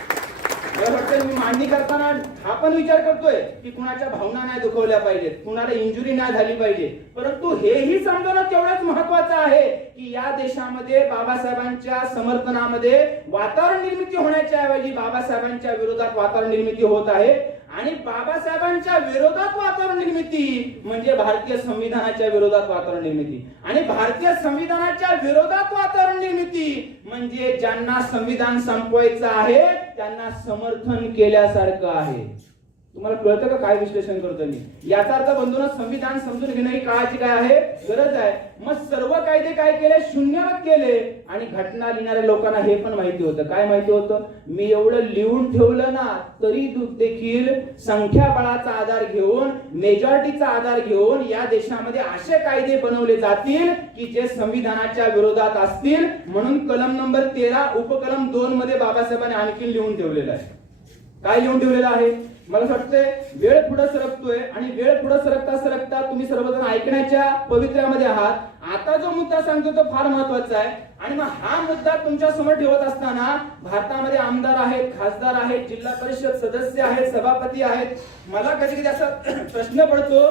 मला वाटतं मी मांडणी करताना हा पण विचार करतोय की कुणाच्या भावना नाही दुखवल्या पाहिजेत, कुणाला इंजुरी नाही झाली पाहिजे, परंतु हेही समजणं तेवढंच महत्वाचं आहे की या देशामध्ये बाबासाहेबांच्या समर्थनामध्ये वातावरण निर्मिती होण्याच्या ऐवजी बाबासाहेबांच्या विरोधात वातावरण निर्मिती होत आहे. आणि बाबासाहेबांच्या विरोधात वातावरण निर्मिती म्हणजे भारतीय संविधानाच्या विरोधात वातावरण निर्मिती, आणि भारतीय संविधानाच्या विरोधात वातावरण निर्मिती म्हणजे ज्यांना संविधान संपवायचं आहे त्यांना समर्थन केल्यासारखं आहे. तुम्हाला कळतं का काय विश्लेषण करतो मी? याचा अर्थ बंधूंनो, संविधान समजून घेणं ही काळाची काय आहे? गरज आहे. मग सर्व कायदे काय केले? शून्यवत केले. आणि घटना लिहिणाऱ्या लोकांना हे पण माहिती होतं. काय माहिती होतं? मी एवढं लिहून ठेवलं ना तरी देखील संख्याबळाचा आधार घेऊन, मेजॉरिटीचा आधार घेऊन या देशामध्ये असे कायदे बनवले जातील की जे संविधानाच्या विरोधात असतील. म्हणून कलम नंबर 13 उपकलम 2 मध्ये बाबासाहेबांनी आणखी लिहून ठेवलेलं आहे. काय लिहून ठेवलेलं आहे? मला वाटतंय वेळ पुढे सरकतोय आणि वेळ पुढे सरकता सरकता तुम्ही सर्वजण ऐकण्याच्या पवित्र्यामध्ये आहात. आता जो मुद्दा सांगतो तो फार महत्वाचा आहे. आणि मग हा मुद्दा तुमच्या समोर ठेवत असताना भारतामध्ये आमदार आहेत, खासदार आहेत, जिल्हा परिषद सदस्य आहेत, सभापती आहेत. मला कधी कधी असा प्रश्न पडतो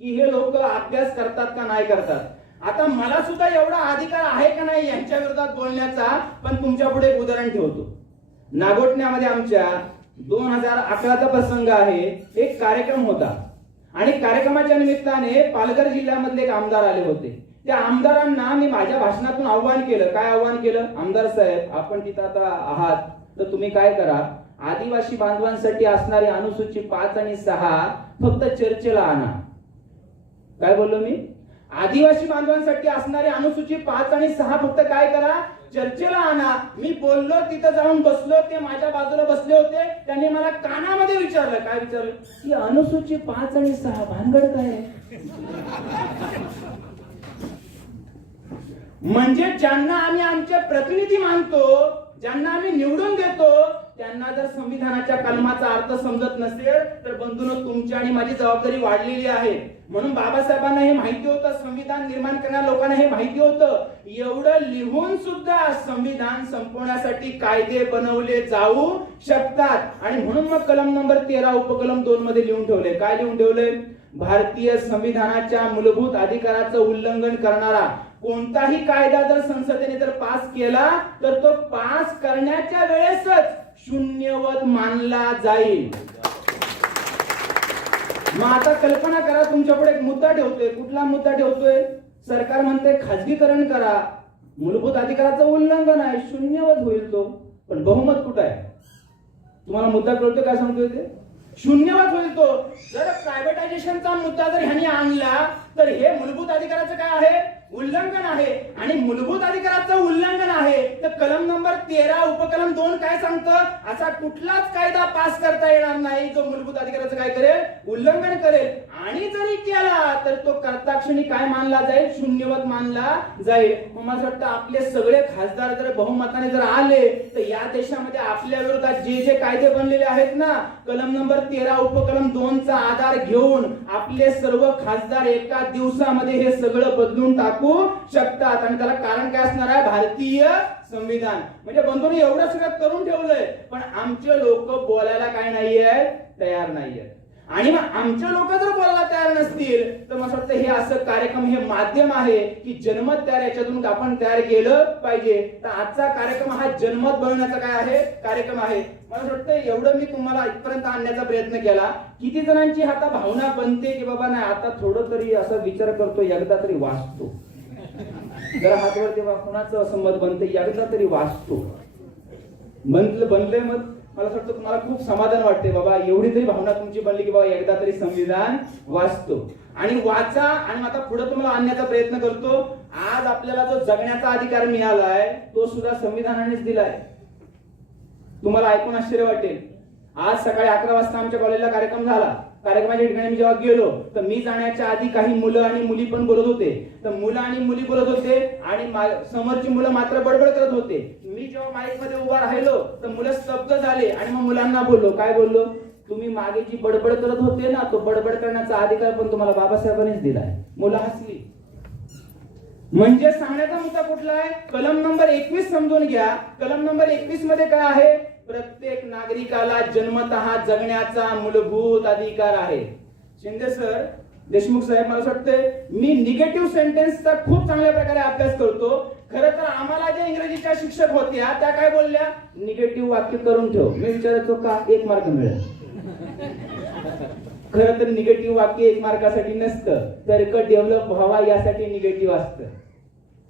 की हे लोक अभ्यास करतात का नाही करतात. आता मला सुद्धा एवढा अधिकार आहे का नाही यांच्या विरोधात बोलण्याचा, पण तुमच्या पुढे एक उदाहरण ठेवतो. नागोठण्यामध्ये आमच्या 2011चा प्रसंग आहे. एक कार्यक्रम होता आणि कार्यक्रमाच्या निमित्ताने पालघर जिल्ह्यामधले एक आमदार आले होते. त्या आमदारांना मी माझ्या भाषणातून आव्हान केलं. काय आव्हान केलं? आमदार साहेब, आपण तिथं आता आहात तर तुम्ही काय करा, आदिवासी बांधवांसाठी असणारी अनुसूची 5 आणि 6 फक्त चर्चेला आणा. काय बोललो मी? आदिवासी बांधवांसाठी असणारी अनुसूची 5 आणि 6 फक्त काय करा, चर्चेला आणा. मी बोललो, तिथं जाऊन बसलो, ते माझ्या बाजूला बसले होते. त्यांनी मला कानामध्ये विचारलं. काय विचारलं? की अनुसूची 5 आणि 6 भानगड काय? म्हणजे ज्यांना आम्ही आमचे प्रतिनिधी मानतो, ज्यांना आम्ही निवडून देतो, त्यांना जर संविधानाच्या कलमाचा अर्थ समजत नसेल तर बंधूंनो, तुमची आणि माझी जबाबदारी वाढलेली आहे. म्हणून बाबासाहेबांना हे माहिती होतं, संविधान निर्माण करणाऱ्या लोकांना हे माहिती होतं, एवढं लिहून सुद्धा संविधान संपवण्यासाठी कायदे बनवले जाऊ शकतात. आणि म्हणून मग कलम नंबर 13 उपकलम 2 मध्ये लिहून ठेवले. काय लिहून ठेवले? भारतीय संविधानाच्या मूलभूत अधिकाराचं उल्लंघन करणारा कोणताही कायदा जर संसदेने जर पास केला तर तो पास करण्याच्या वेळेसच शून्यवत मानला जाईल. मग आता कल्पना करा, तुमच्यापुढे एक मुद्दा ठेवतोय. कुठला मुद्दा ठेवतोय? सरकार म्हणते खाजगीकरण करा, मूलभूत अधिकाराचं उल्लंघन आहे, शून्यवत होईल तो. पण बहुमत कुठं आहे? तुम्हाला मुद्दा कळतोय काय सांगतोय ते? शून्यवत होईल तो. जर प्रायव्हेटायझेशनचा मुद्दा जर ह्यांनी आणला तर हे मूलभूत अधिकाराचं काय आहे? उल्लंघन आहे. आणि मूलभूत अधिकाराचं उल्लंघन आहे तर कलम नंबर 13 उपकलम 2 काय सांगतं? असा कुठलाच कायदा पास करता येणार नाही जो मूलभूत अधिकाराचं काय करेल? उल्लंघन करेल. आणि जरी केला तर तो करताक्षणी काय मानला जाईल? शून्यवत मानला जाईल. मला वाटतं आपले सगळे खासदार जर बहुमताने जर आले तर या देशामध्ये आपल्या विरोधात जे जे कायदे बनलेले आहेत ना, कलम नंबर 13 उपकलम 2 चा आधार घेऊन आपले सर्व खासदार एका दिवसामध्ये हे सगळं बदलून टाकू शकतात. आणि त्याला कारण काय असणार आहे? भारतीय संविधान. म्हणजे बंधूंनी एवढं सगळं करून ठेवलंय, पण आमचे लोक बोलायला काय नाहीये? तयार नाहीये. आणि मग आमचे लोक जर बोलायला तयार नसतील तर मला वाटतं हे असं कार्यक्रम हे माध्यम आहे की जनमत तयार याच्यातून आपण तयार केलं पाहिजे. तर आजचा कार्यक्रम हा जनमत बनवण्याचा काय आहे? कार्यक्रम आहे. मला वाटतं एवढं मी तुम्हाला इथपर्यंत आणण्याचा प्रयत्न केला. किती जणांची आता भावना बनते की बाबा नाही आता थोडं तरी असा विचार करतो, एकदा तरी वाचतो. जरा हातवरती कुणाचं असं मत बनते, एकदा तरी वाचतो. बनलंय मत. मला वाटतं तुम्हाला खूप समाधान वाटते बाबा, एवढी तरी भावना तुमची बनली की बाबा एकदा तरी संविधान वाचतो. आणि वाचा. आणि आता पुढे तुम्हाला आणण्याचा प्रयत्न करतो. आज आपल्याला जो जगण्याचा अधिकार मिळालाय तो सुद्धा संविधानानेच दिलाय. तुम्हाला ऐकून आश्चर्य वाटेल. आज सकाळी 11 वाजता आमच्या कॉलेजला कार्यक्रम झाला. कार्यक्रमाच्या ठिकाणी मी जेव्हा गेलो तर मी जाण्याच्या आधी काही मुलं आणि मुली पण बोलत होते. तर मुलं आणि मुली बोलत होते आणि समोरची मुलं मात्र बडबड करत होते. मी जेव्हा माईक मध्ये उभा राहिलो तर मुलं स्तब्ध झाले. आणि मग मुलांना बोललो, काय बोललो? तुम्ही मागे जी बडबड करत होते ना, तो बडबड करण्याचा अधिकार पण तुम्हाला बाबासाहेबांनीच दिलाय. मुलं हसली. म्हणजे सांगण्याचा मुद्दा कुठला आहे? कलम नंबर 21 समजून घ्या. कलम नंबर 21 मध्ये काय आहे? प्रत्येक नागरिकाला जन्मतः जगण्याचा मूलभूत अधिकार आहे. शिंदे सर, देशमुख साहेब, मला वाटतंय मी निगेटिव्ह सेंटेन्सचा खूप चांगल्या प्रकारे अभ्यास करतो. खरं तर आम्हाला ज्या इंग्रजीच्या शिक्षक होत्या त्या काय बोलल्या? निगेटिव्ह वाक्य करून ठेव. मी विचारायचो का? 1 मार्क मिळेल. खरं तर निगेटिव्ह वाक्य 1 मार्कासाठी नसतं, तर्क डेव्हलप व्हावा यासाठी निगेटिव्ह असतं.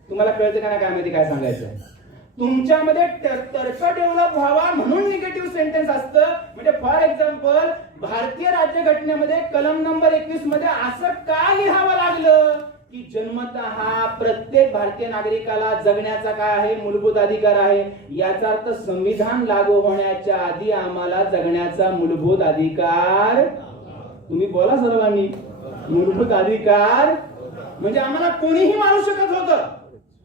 तुम्हाला कळतं का नाही काय माहिती काय सांगायचं? तुमच्यामध्ये तर्क डेव्हलप व्हावा म्हणून निगेटिव्ह सेंटेन्स असतं. म्हणजे फॉर एक्झाम्पल भारतीय राज्यघटनेमध्ये कलम नंबर 21 मध्ये असं का लिहावं लागलं की जन्मतः प्रत्येक भारतीय नागरिकाला जगण्याचा काय आहे? मूलभूत अधिकार आहे. याचा अर्थ संविधान लागू होण्याच्या आधी आम्हाला जगण्याचा मूलभूत अधिकार. तुम्ही बोला सर्वांनी. मूलभूत अधिकार म्हणजे आम्हाला कोणीही मारू शकत होतं,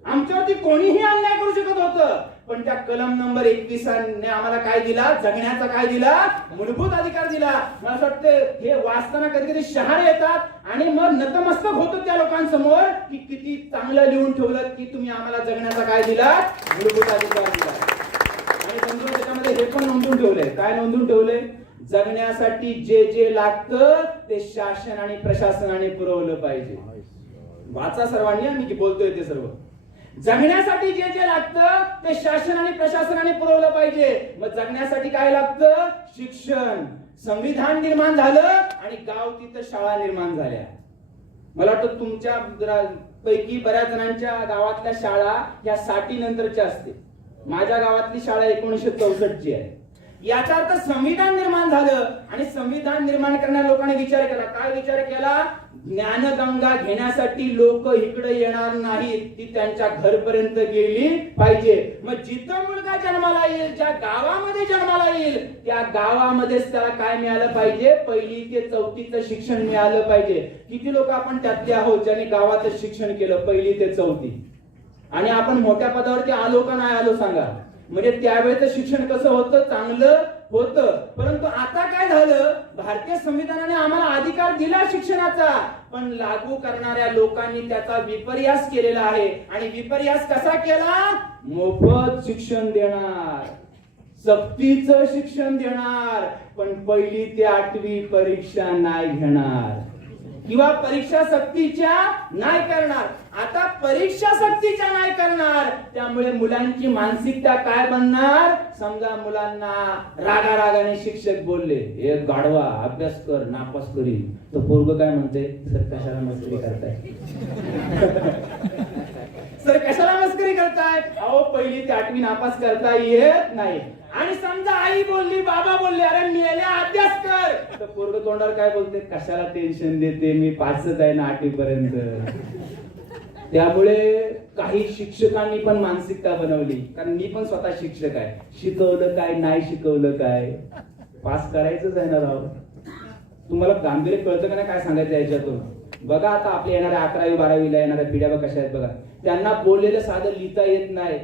आमच्यावरती कोणीही अन्याय करू शकत होतं. पण त्या कलम नंबर 21 ने आम्हाला काय दिला? जगण्याचा काय दिला? मूलभूत अधिकार दिला. मला असं वाटतं हे वाचताना कधी कधी शहारे येतात आणि मग नतमस्तक होतं त्या लोकांसमोर की किती चांगलं लिहून ठेवलं की तुम्ही आम्हाला जगण्याचा काय दिला? मूलभूत अधिकार दिला. आणि बंधू त्याच्यामध्ये हे पण नोंदून ठेवलंय. काय नोंदून ठेवलंय? जगण्यासाठी जे जे लागतं ते शासन आणि प्रशासनाने पुरवलं पाहिजे. वाचा सर्वांनी, मी बोलतोय ते सर्व. जगण्यासाठी जे जे लागतं ते शासन आणि प्रशासनाने पुरवलं पाहिजे. मग जगण्यासाठी काय लागतं? शिक्षण. संविधान निर्माण झालं आणि गाव तिथं शाळा निर्माण झाल्या. मला वाटतं तुमच्या पैकी बऱ्याच जणांच्या गावातल्या शाळा या 60 नंतरच्या असते. माझ्या गावातली शाळा 1964 ची आहे. याचा अर्थ संविधान निर्माण झालं आणि संविधान निर्माण करणाऱ्या लोकांनी विचार केला. काय विचार केला? ज्ञानगंगा घेण्यासाठी लोक इकडे येणार नाहीत, ती त्यांच्या घरपर्यंत गेली पाहिजे. मग जिथं मुलगा जन्माला येईल, ज्या गावामध्ये जन्माला येईल, त्या गावामध्येच त्याला काय मिळालं पाहिजे? 1ली ते 4थीचं शिक्षण मिळालं पाहिजे. किती लोक आपण त्यातले आहोत ज्यांनी गावातच शिक्षण केलं 1ली ते 4थी? आणि आपण मोठ्या पदावरती आलो का नाही आलो सांगा? म्हणजे त्यावेळेचं शिक्षण कसं होतं? चांगलं होतं. परंतु आता काय झालं? भारतीय संविधानाने आम्हाला अधिकार दिला शिक्षणाचा, पण लागू करणाऱ्या लोकांनी त्याचा विपर्यास केलेला आहे. आणि विपर्यास कसा केला? मोफत शिक्षण देणार, सक्तीचं शिक्षण देणार, पण 1ली ते 8वी परीक्षा नाही घेणार. किंवा परीक्षा सक्तीच्या नाही करणार. आता परीक्षा सक्तीच्या नाही करणार, त्यामुळे मुलांची मानसिकता काय बनणार? समजा मुलांना रागारागाने शिक्षक बोलले, एक गाढवा अभ्यास कर नापास करी, तर पोरग काय म्हणते, सर कशाला मस्करी करताय? सर कशाला मस्करी करताय? अहो पहिली ते 8वी नापास करता येत नाही. आणि समजा आई बोलली, बाबा बोलले, अरे मेल्या अभ्यास कर, तर पोरग तोंडावर काय बोलते, कशाला टेन्शन देते, मी पासच आहे ना 8वी पर्यंत. त्यामुळे काही शिक्षकांनी पण मानसिकता बनवली, कारण मी पण स्वतः शिक्षक आहे, शिकवलं काय नाही शिकवलं काय, पास करायचंच आहे ना राव. तुम्हाला गांभीर्य कळतं का नाही काय सांगायचं याच्यातून? बघा आता आपल्या येणाऱ्या 11वी 12वीला येणाऱ्या पिढ्या कशा आहेत बघा, त्यांना बोललेलं साधं लिहिता येत नाही,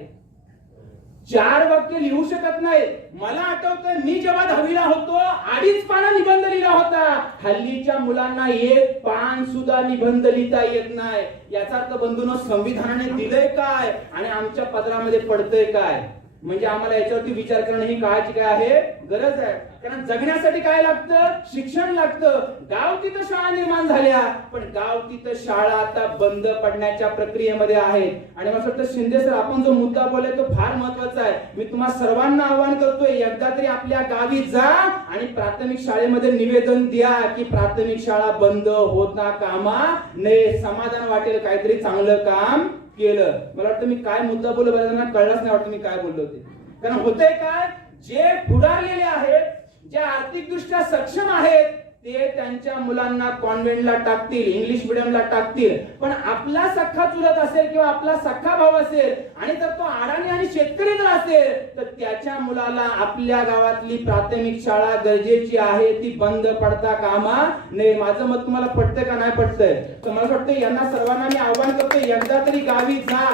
4 वाक्य लिहू शकत नाही. मला आठवतंय मी जेव्हा 10वीला होतो 2.5 पानं निबंध लिहिला होता. हल्लीच्या मुलांना 1 पान सुद्धा निबंध लिहिता येत नाही. याचा अर्थ बंधूंनो, संविधानाने दिलंय काय आणि आमच्या पदरामध्ये पडतंय काय? म्हणजे आम्हाला याच्यावरती विचार करणं ही काळाची काय आहे, गरज आहे. कारण जगण्यासाठी काय लागतं? शिक्षण लागतं. गाव तिथं शाळा निर्माण झाल्या, पण गाव तिथं शाळा आता बंद पडण्याच्या प्रक्रियेमध्ये आहेत. आणि मला वाटतं शिंदे सर, आपण जो मुद्दा बोलले तो फार महत्वाचा आहे. मी तुम्हा सर्वांना आवाहन करतोय, एकदा तरी आपल्या गावी जा आणि प्राथमिक शाळेमध्ये निवेदन द्या की प्राथमिक शाळा बंद होता कामा नये. समाधान वाटेल, काहीतरी चांगलं काम केलं. मला वाटतं मी काय मुद्दा बोललो बऱ्याच कळलंच नाही वाटतं मी काय बोललो ते. कारण होतंय काय, जे पुढारलेले आहेत, जे आर्थिकदृष्ट्या सक्षम आहेत, ते त्यांच्या मुलांना कॉन्व्हेंटला टाकतील, इंग्लिश मिडियमला टाकतील. पण आपला सख्खा चुलत असेल किंवा आपला सख्खा भाऊ असेल आणि जर तो अडाणी आणि शेतकरी जर असेल, तर त्याच्या मुलाला आपल्या गावातली प्राथमिक शाळा गरजेची आहे, ती बंद पडता कामा नये. माझं मत तुम्हाला पटतंय का नाही पटतंय? तर मला वाटतं यांना सर्वांना मी आवाहन करतो, एकदा तरी गावी जा.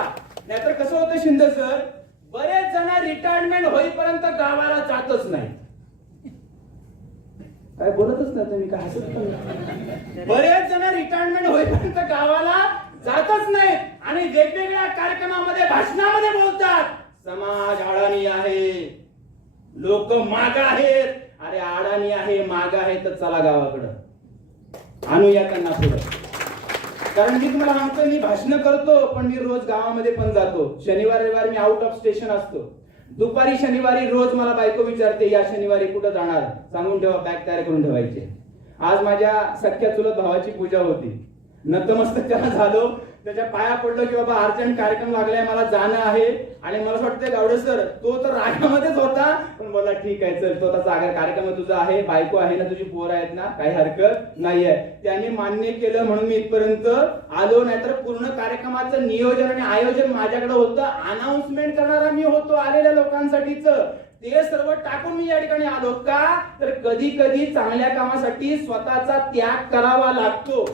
नाहीतर कसं होतं शिंदे सर, बरेच जण रिटायरमेंट होईपर्यंत गावाला जातच नाही. काय बोलतच नाही तुम्ही, काय हसत पण? बरेच जण रिटायरमेंट होईपर्यंत गावाला जातच नाहीत आणि वेगवेगळ्या कार्यक्रमामध्ये भाषणामध्ये बोलतात, समाज अडाणी आहे, लोक माग आहेत. अरे अडाणी आहे, माग आहे, तर चला गावाकडं, आणूया त्यांना पुढं. कारण मी तुम्हाला सांगतो, मी भाषण करतो, पण मी रोज गावामध्ये पण जातो. शनिवार रविवार मी आउट ऑफ स्टेशन असतो. दुपारी शनिवारी रोज मला बायको विचारते, या शनिवारी कुठं जाणार, सांगून ठेवा, बॅग तयार करून ठेवायचे. आज माझ्या सख्या चुलत भावाची पूजा होती, नतमस्तक त्याला झालो, त्याच्या पाया पडलो की बाबा अर्जंट कार्यक्रम लागलाय, मला जाणं आहे. आणि मला असं वाटतंय गावडे सर, तो तर रागामध्येच होता, पण बोला ठीक आहे चल, तो तसा कार्यक्रम तुझा आहे, बायको आहे ना, तुझी पोर आहेत ना, काही हरकत नाहीये. त्यांनी मान्य केलं म्हणून मी इथपर्यंत आलो. नाहीतर पूर्ण कार्यक्रमाचं नियोजन आणि आयोजन माझ्याकडे होतं, अनाउन्समेंट करणारा मी होतो आलेल्या लोकांसाठीच. ते सर्व टाकून मी या ठिकाणी आलो. का तर कधी कधी चांगल्या कामासाठी स्वतःचा त्याग करावा लागतो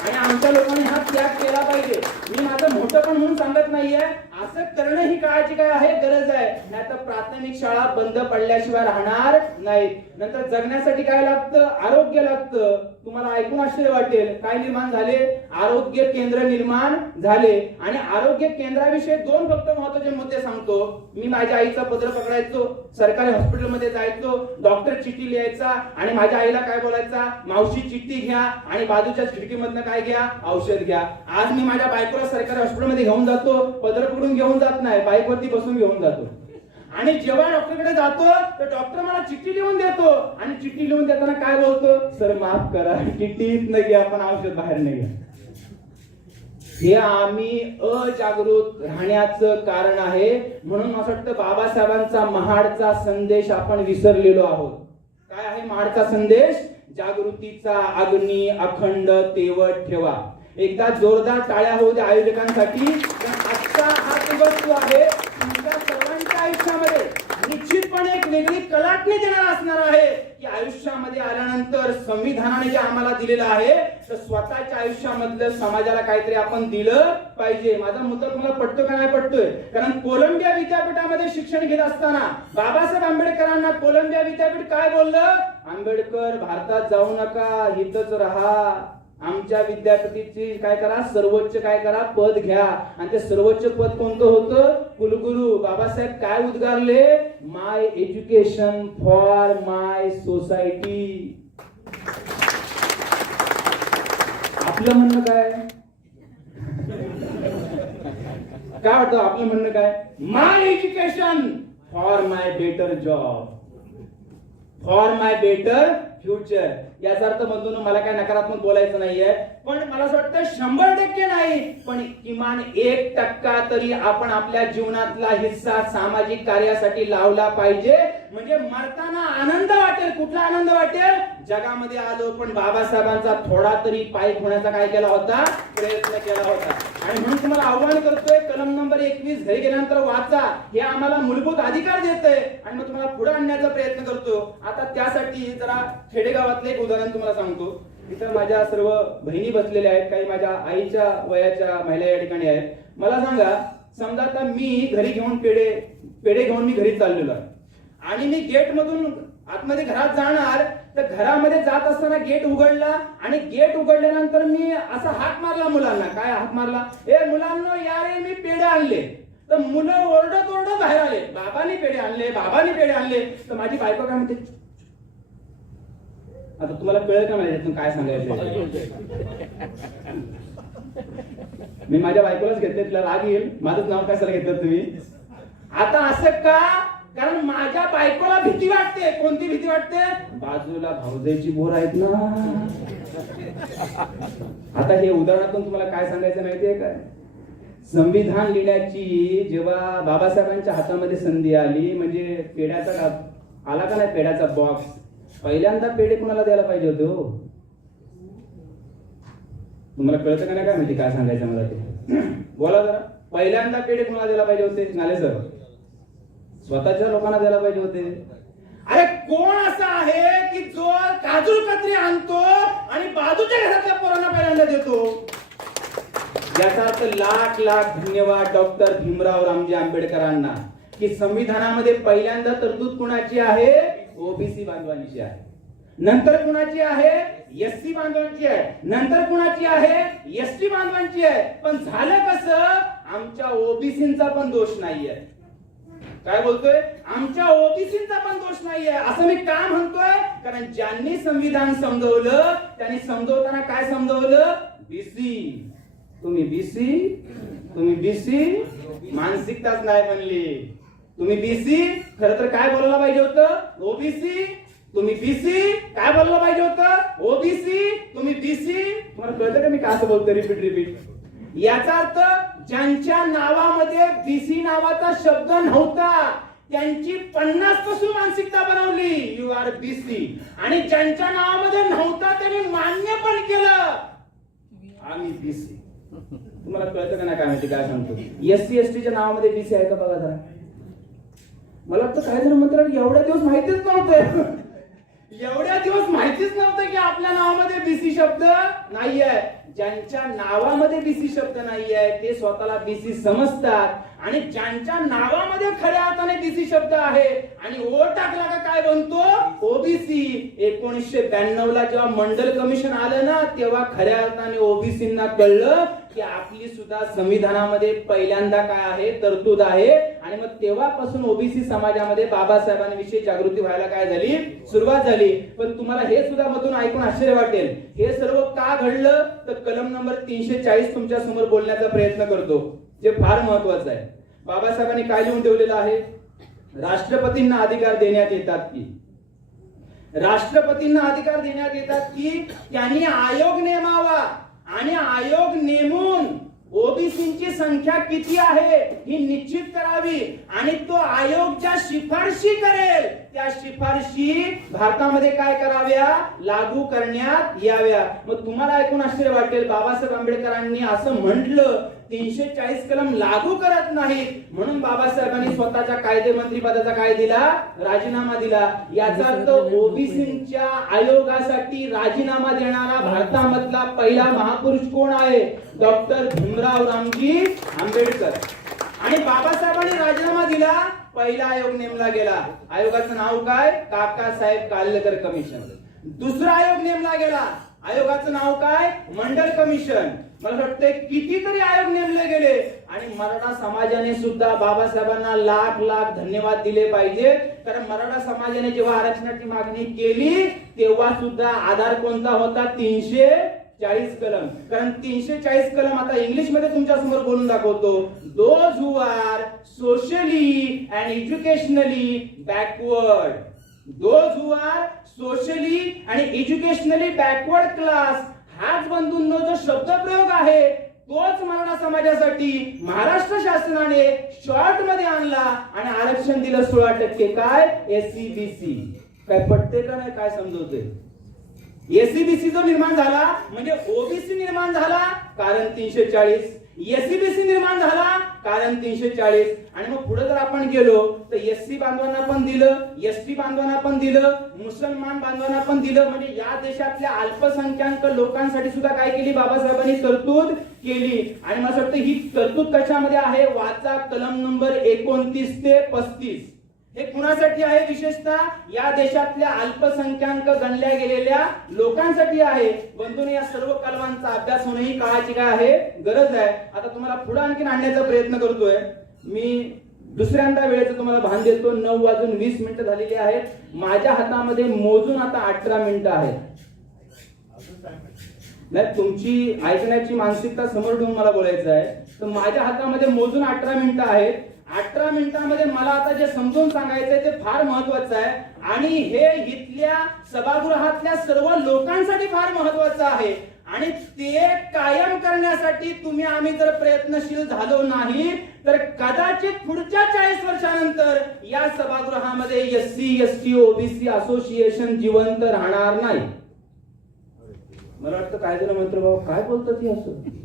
आणि आमच्या लोकांनी हा त्याग केला पाहिजे. मी माझं मोठं पण म्हणून सांगत नाहीये, असं करणं ही काळाची काय आहे, गरज आहे. नाहीतर प्राथमिक शाळा बंद पडल्याशिवाय राहणार नाही. नंतर जगण्यासाठी काय लागतं, आरोग्य लागतं. तुम्हाला ऐकून आश्चर्य वाटेल, काय निर्माण झाले, आरोग्य केंद्र निर्माण झाले. आणि आरोग्य केंद्राविषयी 2 फक्त महत्त्वाचे मुद्दे सांगतो. मी माझ्या आईचा पत्र पकडायचो, सरकारी हॉस्पिटलमध्ये जायचो, डॉक्टर चिठ्ठी लिहायचा आणि माझ्या आईला काय बोलायचा, मावशी चिठ्ठी घ्या आणि बाजूच्या खिडकीमधनं काय घ्या, औषध घ्या. आज मी माझ्या बायकोला सरकारी हॉस्पिटलमध्ये घेऊन जातो, पत्र पकडून घेऊन जात नाही, बाईकवरती बसून घेऊन जातो. आणि जेव्हा डॉक्टरकडे जातो तर डॉक्टर मला चिठ्ठी लिहून देतो आणि चिठ्ठी लिहून देताना काय बोलतो, सर माफ करा, चिठ्ठीत नाही घ्या, पण औषध बाहेर नाही घ्या. हे आम्ही अजागृत राहण्याचं कारण आहे. म्हणून असं वाटतं बाबासाहेबांचा महाडचा संदेश आपण विसरलेलो आहोत. काय आहे महाडचा संदेश? जागृतीचा अग्नी अखंड तेवत ठेवा. एकदा जोरदार टाळ्या होऊ द्या आयोजकांसाठी. आजचा हा दिवस जो आहे तुमच्या सर्वांच्या आयुष्यामध्ये निश्चितपणे एक वेगळी कलाटणी देणारा असणार आहे की आयुष्यामध्ये आल्यानंतर संविधानाने जे आम्हाला दिलेलं आहे तर स्वतःच्या आयुष्यामधलं समाजाला काहीतरी आपण दिलं पाहिजे. माझा मुद्दा तुम्हाला पटतो का नाही पटतोय? कारण कोलंबिया विद्यापीठामध्ये शिक्षण घेत असताना बाबासाहेब आंबेडकरांना कोलंबिया विद्यापीठ काय बोललं? आंबेडकर भारतात जाऊ नका, इथंच राहा. आमच्या विद्यापीठाची काय करा, सर्वोच्च काय करा, पद घ्या. आणि ते सर्वोच्च पद कोणतं होतं? कुलगुरू. बाबासाहेब काय उद्गारले? My education for my society. आपलं म्हणणं काय? काय वाटतं आपलं म्हणणं काय? My education for my better job, for my better future. याचा अर्थ म्हणतो ना, मला काय नकारात्मक बोलायचं नाहीये, पण मला असं वाटतं 100% नाही, पण किमान 1% तरी आपण आपल्या जीवनातला हिस्सा सामाजिक कार्यासाठी लावला पाहिजे. म्हणजे मरताना आनंद वाटेल. कुठला आनंद वाटेल? जगामध्ये आलो पण बाबासाहेबांचा थोडा तरी पाईक होण्याचा काय केला होता? प्रयत्न केला होता. आणि म्हणून तुम्हाला आव्हान करतोय, कलम नंबर 21 घरी गेल्यानंतर वाचा. हे आम्हाला मूलभूत अधिकार देतंय आणि मग तुम्हाला पुढे आणण्याचा प्रयत्न करतो. आता त्यासाठी जरा खेडेगावातले एक उदाहरण तुम्हाला सांगतो. इथं माझ्या सर्व बहिणी बसलेल्या आहेत, काही माझ्या आईच्या वयाच्या महिला या ठिकाणी आहेत. मला सांगा, समजा आता मी घरी घेऊन पेढे घेऊन मी घरी चाललेलो आहे आणि मी गेट मधून आतमध्ये घरात जाणार, तर घरामध्ये जात असताना गेट उघडला आणि गेट उघडल्यानंतर मी असा हाक मारला मुलांना. काय हाक मारला? ए मुलांना, या रे मी पेढे आणले. तर मुलं ओरडत ओरडत बाहेर आले, बाबांनी पेढे आणले, बाबांनी पेढे आणले. तर माझी बायको काय म्हणते? आता तुम्हाला कळलं का माझ्यातून काय सांगायचं? मी माझ्या बायकोलाच घेतले, तिला राग येईल, माझंच नाव काय सर घेतलं तुम्ही. आता असं का? कारण माझ्या बायकोला भीती वाटते. कोणती भीती वाटते? बाजूला भाऊजाईची बोर आहेत ना. आता हे उदाहरणातून तुम्हाला काय सांगायचं माहितीये काय? संविधान लिहिण्याची जेव्हा बाबासाहेबांच्या हातामध्ये संधी आली, म्हणजे पेढ्याचा आला का नाही, पेढ्याचा बॉक्स, पहिल्यांदा पेढे कुणाला द्यायला पाहिजे होते? हो, तुम्हाला कळतं का नाही काय माहिती काय सांगायचं मला ते? बोला जरा. पहिल्यांदा पेढे कुणाला द्यायला पाहिजे होते? नाले सर, स्वतःच्या लोकांना द्यायला पाहिजे होते. अरे कोण असा आहे की जो काजू कतरी आणतो आणि बाजूच्या घरातल्या पोरांना पहिल्यांदा देतो? याचा अर्थ लाख लाख धन्यवाद डॉक्टर भीमराव रामजी आंबेडकरांना की संविधानामध्ये पहिल्यांदा तरतूद कुणाची आहे? ओबीसी बांधवांची आहे. नंतर कुणाची आहे? एससी बांधवांची आहे. नंतर कुणाची आहे? एसटी बांधवांची आहे. पण झालं कसं? आमच्या ओबीसींचा पण दोष नाहीये. काय बोलतोय? आमच्या ओबीसींचा पण दोष नाहीये. असं मी का म्हणतोय? कारण ज्यांनी संविधान समजवलं त्यांनी समजवताना काय समजवलं? बीसी. तुम्ही बीसी, तुम्ही बीसी, मानसिकताच नाही बनली. तुम्ही बीसी, खरं तर काय बोलायला पाहिजे होतं? ओबीसी. तुम्ही बीसी, काय बोलायला पाहिजे होतं? ओबीसी. तुम्ही बीसी. तुम्हाला कळतं का मी का असं बोलतोय? रिपीट. याचा अर्थ ज्यांच्या नावामध्ये बीसी नावाचा शब्द नव्हता त्यांची 50 पासून मानसिकता बनवली, यू आर बीसी. आणि ज्यांच्या नावामध्ये नव्हता त्यांनी मान्य पण केलं, आम्ही बीसी. तुम्हाला कळतं का नाही काय माहिती काय सांगतो? एससी एसटीच्या नावामध्ये बीसी आहे का बघा जरा. मला वाटतं काही जण म्हणतात एवढ्या दिवस माहितीच नव्हतं, एवढ्या दिवस माहितीच नव्हतं की आपल्या नावामध्ये बीसी शब्द नाहीये. ज्यांच्या नावामध्ये बीसी शब्द नाहीये ते स्वतःला बीसी समजतात आणि ज्यांच्या नावामध्ये खऱ्या अर्थाने बीसी शब्द आहे आणि ओ टाकला का काय बनतो? ओबीसी. 1992 ला जेव्हा मंडल कमिशन आलं ना, तेव्हा खऱ्या अर्थाने ओबीसींना कळलं की आपली सुद्धा संविधानामध्ये पहिल्यांदा काय आहे? तरतूद आहे. आणि मग तेव्हापासून ओबीसी समाजामध्ये बाबासाहेबांविषयी जागृती व्हायला काय झाली? सुरुवात झाली. पण तुम्हाला हे सुद्धा मधून ऐकून आश्चर्य वाटेल, हे सर्व का घडलं? तर कलम नंबर 340 तुमच्या समोर बोलण्याचा प्रयत्न करतो, जे फार महत्वाचं आहे. बाबासाहेबांनी काय लिहून ठेवलेलं आहे? राष्ट्रपतींना अधिकार देण्यात येतात की, राष्ट्रपतींना अधिकार देण्यात येतात की त्यांनी आयोग नेमावा आणि आयोग नेमून ओबीसींची संख्या किती आहे ही निश्चित करावी आणि तो आयोग ज्या शिफारशी करेल त्या शिफारशी भारतामध्ये काय कराव्या? लागू करण्यात याव्या. मग तुम्हाला ऐकून आश्चर्य वाटेल, बाबासाहेब आंबेडकरांनी असं म्हटलं 340 कलम लागू करत नाहीत म्हणून बाबासाहेबांनी स्वतःच्या कायदे मंत्री पदाचा काय दिला? राजीनामा दिला. याचा अर्थ ओबीसींच्या आयोगासाठी राजीनामा देणारा भारतामधला पहिला महापुरुष कोण आहे? डॉक्टर भीमराव रामजी आंबेडकर. आणि बाबासाहेबांनी राजीनामा दिला, पहिला आयोग नेमला गेला. आयोगाचं नाव काय? काकासाहेब कालेलकर कमिशन. दुसरा आयोग नेमला गेला, आयोगाचं नाव काय? मंडल कमिशन. मला वाटतंय कितीतरी आयोग नेमले गेले आणि मराठा समाजाने सुद्धा बाबासाहेबांना लाख लाख धन्यवाद दिले पाहिजे. कारण मराठा समाजाने जेव्हा आरक्षणाची मागणी केली तेव्हा सुद्धा आधार कोणता होता? 340. 40 कलम, कारण 340 कलम आता इंग्लिश मध्ये तुमच्या समोर बोलून दाखवतो. Those who are socially and educationally backward, those who are socially आणि एज्युकेशनली बॅकवर्ड क्लास, हाच बंधूंनो जो शब्दप्रयोग आहे तोच मराठा समाजासाठी महाराष्ट्र शासनाने शॉर्ट मध्ये आणला आणि आरक्षण दिलं 16%. काय? एससीबीसी. काय पटते का नाही? काय समजवते? एससीबीसी जो निर्माण झाला म्हणजे ओबीसी निर्माण झाला कारण 340, एससीबीसी निर्माण झाला कारण 340. आणि मग पुढे जर आपण गेलो तर एससी बांधवांना पण दिलं, एसटी बांधवांना पण दिलं, मुसलमान बांधवांना पण दिलं. म्हणजे या देशातल्या अल्पसंख्याक लोकांसाठी सुद्धा काय केली? बाबासाहेबांनी तरतूद केली. आणि मला वाटतं ही तरतूद कशामध्ये आहे? वाचा कलम नंबर 29 ते 35. हे कुणासाठी आहे? विशेषतः या देशातल्या अल्पसंख्याक गणल्या गेलेल्या लोकांसाठी आहे. बंधूंनो, या सर्व कलमांचा अभ्यास होणे ही काळाची काय आहे? गरज आहे. आता तुम्हाला पुढे आणखीन आणण्याचा प्रयत्न करतोय मी. दुसऱ्यांदा वेळेचं तुम्हाला भान देतो. 9:20 झालेली आहेत. माझ्या हातामध्ये मोजून आता 18 मिनिटं आहेत. नाही, तुमची ऐकण्याची मानसिकता समोर ठेवून मला बोलायचं आहे. तर माझ्या हातामध्ये मोजून 18 मिनिटं आहेत. 18 मिनिटांमध्ये मला आता जे समजून सांगायचंय ते फार महत्वाचं आहे आणि हे इथल्या सभागृहातल्या सर्व लोकांसाठी फार महत्वाचं आहे. आणि ते कायम करण्यासाठी तुम्ही आम्ही जर प्रयत्नशील झालो नाही तर कदाचित पुढच्या 40 वर्षानंतर या सभागृहामध्ये एससी एसटी ओबीसी असोसिएशन जिवंत राहणार नाही. मला वाटतं काय झालं मंत्र भाऊ, काय बोलतात हे असं?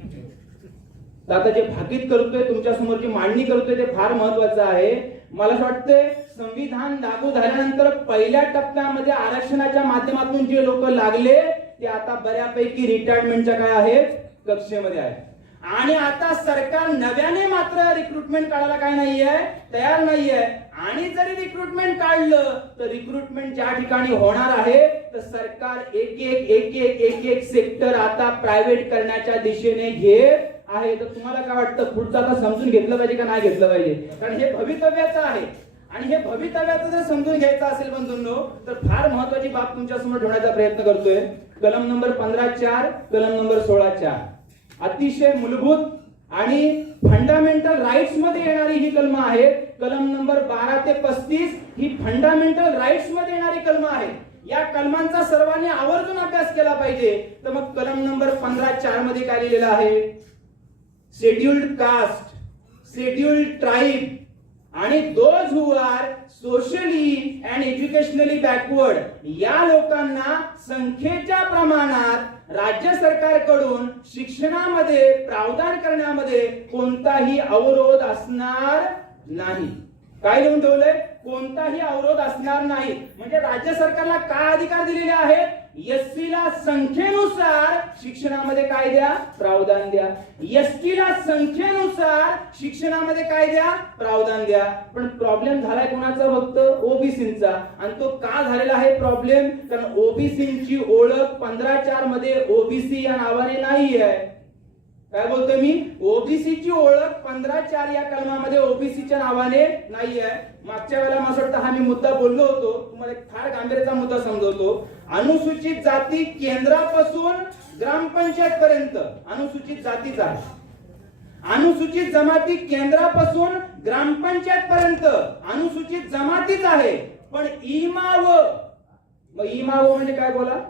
आता जे भाकीत करतोय, तुमच्या समोर जी मांडणी करतोय ते फार महत्वाचं आहे. मला असं वाटतंय संविधान लागू झाल्यानंतर पहिल्या टप्प्यामध्ये आरक्षणाच्या माध्यमातून जे लोक लागले ते आता बऱ्यापैकी रिटायरमेंटच्या काय आहेत? कक्षेमध्ये आहेत. आणि आता सरकार नव्याने मात्र रिक्रुटमेंट काढायला काय नाहीये? तयार नाहीये. आणि जरी रिक्रुटमेंट काढलं तर रिक्रुटमेंट ज्या ठिकाणी होणार आहे तर सरकार एक सेक्टर आता प्रायव्हेट करण्याच्या दिशेने घेत आहे. तर तुम्हाला काय वाटतं पुढचं आता समजून घेतलं पाहिजे का नाही घेतलं पाहिजे? कारण हे भवितव्याचं आहे आणि हे भवितव्याचं जर समजून घ्यायचं असेल बंधूंनो तर फार महत्वाची बाब तुमच्या समोर ठेवण्याचा प्रयत्न करतोय. कलम नंबर 15(4), कलम नंबर 16(4) अतिशय मूलभूत आणि फंडामेंटल राईट्स मध्ये येणारी ही कलम आहेत. कलम नंबर 12 ते 35 ही फंडामेंटल राईट्स मध्ये येणारी कलम आहे. या कलमांचा सर्वांनी आवर्जून अभ्यास केला पाहिजे. तर मग कलम नंबर 15(4) मध्ये काय लिहिलेलं आहे? शेड्युल्ड कास्ट, शेड्युल्ड ट्राईब आणि those who are socially and educationally backward या लोकांना संख्येच्या प्रमाणात राज्य सरकारकडून शिक्षणामध्ये प्रावधान करण्यामध्ये कोणताही अवरोध असणार नाही. काय लिहून ठेवलंय? कोणताही अवरोध असणार नाही. म्हणजे राज्य सरकारला काय अधिकार दिलेले आहेत? एससी ला संख्येनुसार शिक्षणामध्ये काय द्या? प्रावधान द्या. एसटी ला संख्येनुसार शिक्षणामध्ये काय द्या? प्रावधान द्या. पण प्रॉब्लेम झालाय कोणाचा? फक्त ओबीसींचा. आणि तो का झालेला आहे प्रॉब्लेम? कारण ओबीसींची ओळख 15(4) मध्ये ओबीसी या नावाने नाही आहे. काय बोलतोय मी? ओबीसीची ओळख 15(4) या कलमामध्ये ओबीसीच्या नावाने नाही आहे. मागच्या वेळेला मला वाटतं हा मी मुद्दा बोललो होतो. तुम्हाला एक फार गांभीर्याचा मुद्दा समजवतो. अनुसूचित जाती केंद्रापासून ग्रामपंचायत पर्यंत अनुसूचित जातीचा आहे. अनुसूचित जमाती केंद्रापासून ग्रामपंचायत पर्यंत अनुसूचित जमातीच आहे. पण इमाव, मग इमाव म्हणजे काय बोला?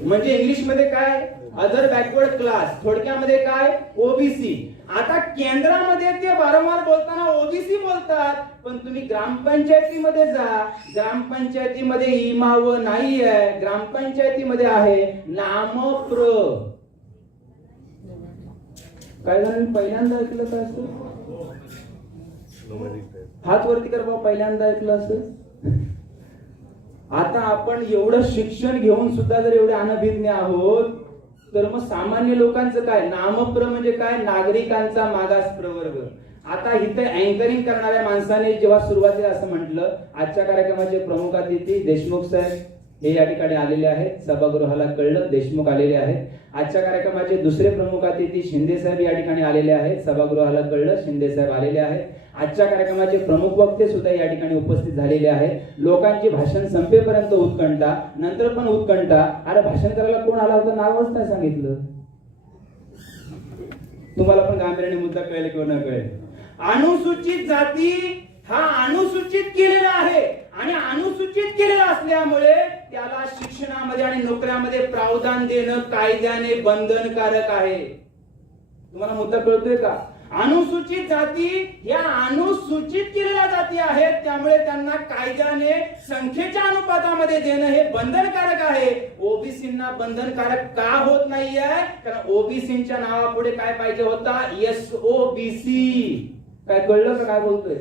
म्हणजे इंग्लिश मध्ये काय? Other backward class. थोडक्यामध्ये काय? ओबीसी. आता केंद्रामध्ये ते वारंवार बोलताना ओबीसी बोलतात, पण तुम्ही ग्रामपंचायतीमध्ये जा, ग्रामपंचायतीमध्ये इमाव नाही आहे. ग्रामपंचायतीमध्ये आहे नामप्र. काय झालं? पहिल्यांदा ऐकलं का असं? हात वरती कर बाबा, पहिल्यांदा ऐकलं असं. आता आपण एवढं शिक्षण घेऊन सुद्धा जर एवढे अनभिज्ञ आहोत तर मग सामान्य लोकांचं काय? नामप्र म्हणजे काय? नागरिकांचा मागास प्रवर्ग. आता इथे अँकरिंग करणाऱ्या माणसाने जेव्हा सुरुवातीला असं म्हटलं, आजच्या कार्यक्रमाचे प्रमुख अतिथी देशमुख साहेब हे या ठिकाणी आलेले आहेत. सभागृहाला कळलं देशमुख आलेले आहेत. आजच्या कार्यक्रमाचे दुसरे प्रमुख अतिथी शिंदे साहेब या ठिकाणी आलेले आहेत. सभागृहाला कळलं शिंदे साहेब आलेले आहेत. आजच्या कार्यक्रमाचे प्रमुख वक्ते सुद्धा या ठिकाणी उपस्थित झालेले आहेत. लोकांची भाषण संपेपर्यंत उत्कंठा, नंतर पण उत्कंठा. अरे भाषण करायला कोण आला होता नावच नाही सांगितलं. तुम्हाला पण गांभीर्याने मुद्दा कळेल किंवा न कळेल. अनुसूचित जाती हा अनुसूचित केलेला आहे आणि अनुसूचित केलेला असल्यामुळे त्याला शिक्षणामध्ये आणि नोकऱ्यामध्ये प्रावधान देणं कायद्याने बंधनकारक आहे. तुम्हाला मुद्दा कळतोय का? अनुसूचित जाती ह्या अनुसूचित केलेल्या जाती आहेत, त्यामुळे त्यांना कायद्याने संख्येच्या अनुपातामध्ये देणं हे बंधनकारक आहे. ओबीसींना बंधनकारक का होत नाहीये? कारण ओबीसींच्या नावापुढे काय पाहिजे होता? SOBC. काय कळलं का काय बोलतोय?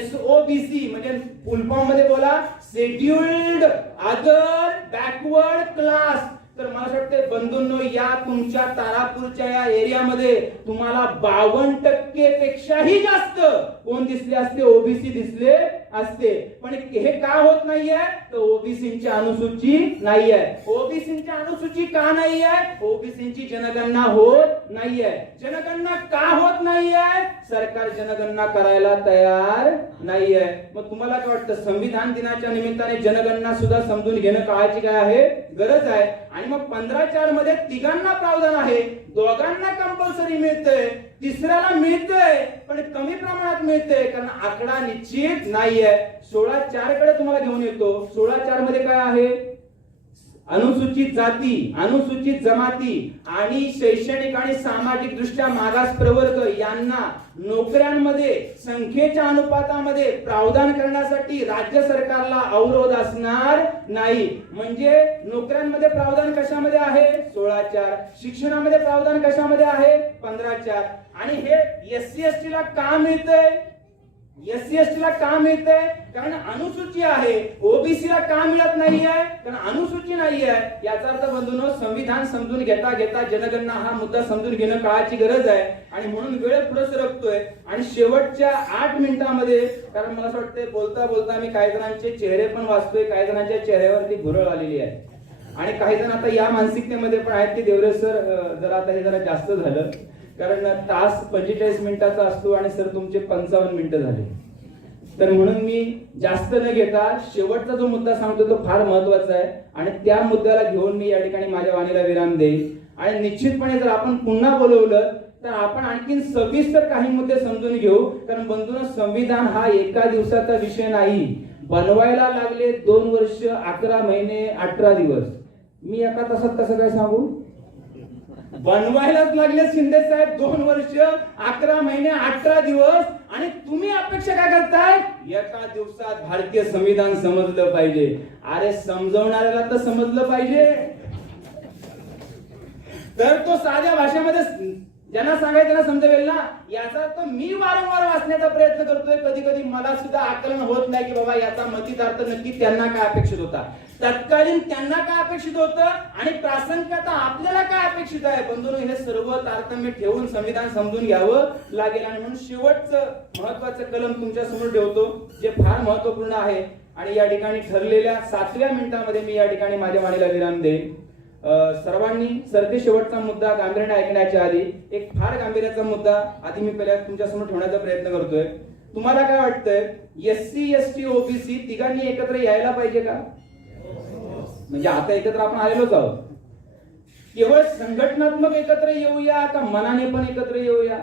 SOBC म्हणजे फुल फॉर्म मध्ये बोला, शेड्युल्ड अदर बॅकवर्ड क्लास. तर मला असं वाटतं बंधूंनो, या तुमच्या तारापूरच्या या एरियामध्ये तुम्हाला 52% पेक्षाही जास्त कोण दिसले असते? ओबीसी दिसले असते. पण हे का होत नाहीये? तर ओबीसींची अनुसूची नाहीये. ओबीसींची अनुसूची का नाहीये? ओबीसींची जनगणना होत नाहीये. जनगणना का होत नाहीये? सरकार जनगणना करायला तयार नाहीये. मग तुम्हाला काय वाटतं? संविधान दिनाच्या निमित्ताने जनगणना सुद्धा समजून घेणं काळाची काय आहे? गरज आहे. आणि मग 15(4) मध्ये तिघांना प्रावधान आहे, दोघांना कंपल्सरी मिळतंय, तिसऱ्याला मिळतंय पण कमी प्रमाणात मिळतंय कारण आकडा निश्चित नाहीये. 16(4) कडे तुम्हाला घेऊन येतो. 16(4) मध्ये काय आहे? अनुसूचित जाती, अनुसूचित जमाती आणि शैक्षणिक आणि सामाजिक दृष्ट्या मागास प्रवर्ग यांना नोकऱ्यांमध्ये संख्येच्या अनुपातामध्ये प्रावधान करण्यासाठी राज्य सरकारला अवरोध असणार नाही. म्हणजे नोकऱ्यांमध्ये प्रावधान कशामध्ये आहे? 16(4). शिक्षणामध्ये प्रावधान कशामध्ये आहे? 15(4). आणि हे SC/ST ला का मिळतंय? SC/ST ला का मिळतंय? कारण अनुसूची आहे. ओबीसी ला का मिळत नाहीये? कारण अनुसूची नाहीये. याचा अर्थ बंधूंनो, संविधान समजून घेता घेता जनगणना हा मुद्दा समजून घेणं काळाची गरज आहे. आणि म्हणून वेळ पुढे सरकतोय आणि शेवटच्या 8 मिनिटांमध्ये, कारण मला असं वाटतंय बोलता बोलता मी काही जणांचे चेहरे पण वाचतोय, काही जणांच्या चेहऱ्यावरती भुरळ आलेली आहे आणि काही जण आता या मानसिकतेमध्ये पण आहेत की देवरे सर जरा आता हे जरा जास्त झालं, कारण तास 45 मिनिटाचा असतो आणि सर तुमचे 55 मिनिटं झाले. तर म्हणून मी जास्त न घेता शेवटचा जो मुद्दा सांगतो तो फार महत्वाचा आहे आणि त्या मुद्द्याला घेऊन मी या ठिकाणी माझ्या वाणीला विराम देईन. आणि निश्चितपणे जर आपण पुन्हा बोलवलं तर आपण आणखीन सविस्तर काही मुद्दे समजून घेऊ. कारण बंधूंनो, संविधान हा एका दिवसाचा विषय नाही. बनवायला लागले 2 वर्ष 11 महिने 18 दिवस. मी एका तासात कसं काय सांगू? बनवायलाच लागले शिंदे साहेब 2 वर्ष 11 महिने 18 दिवस. आणि तुम्ही अपेक्षा काय करताय? एका दिवसात भारतीय संविधान समजलं पाहिजे. अरे समजवणाऱ्याला तर समजलं पाहिजे. तर तो साध्या भाषेमध्ये ज्यांना सांगायचं त्यांना समजवेल ना. याचा अर्थ मी वारंवार वाचण्याचा प्रयत्न करतोय. कधी कधी मला सुद्धा आकलन होत नाही की बाबा याचा मतितार्थ नक्की त्यांना काय अपेक्षित होता, तत्कालीन त्यांना काय अपेक्षित होतं आणि प्रासंगिक आता आपल्याला काय अपेक्षित आहे. बंधूंनो, हे सर्व तारतम्य ठेवून संविधान समजून घ्यावं लागेल. आणि म्हणून शेवटचं महत्वाचं कलम तुमच्या समोर ठेवतो जे फार महत्वपूर्ण आहे. आणि या ठिकाणी ठरलेल्या 7व्या मिनिटामध्ये मी या ठिकाणी माझ्या वाणीला विराम देईन. सर्वांनी सरते शेवटचा मुद्दा गांभीर्याने ऐकण्याच्या आधी एक फार गांभीर्याचा मुद्दा आधी मी पहिल्या तुमच्या समोर ठेवण्याचा प्रयत्न करतोय. तुम्हाला काय वाटतंय? SC, ST, OBC तिघांनी एकत्र यायला पाहिजे का? म्हणजे आता एकत्र आपण आलेलोच आहोत. केवळ संघटनात्मक एकत्र येऊया का मनाने पण एकत्र येऊया?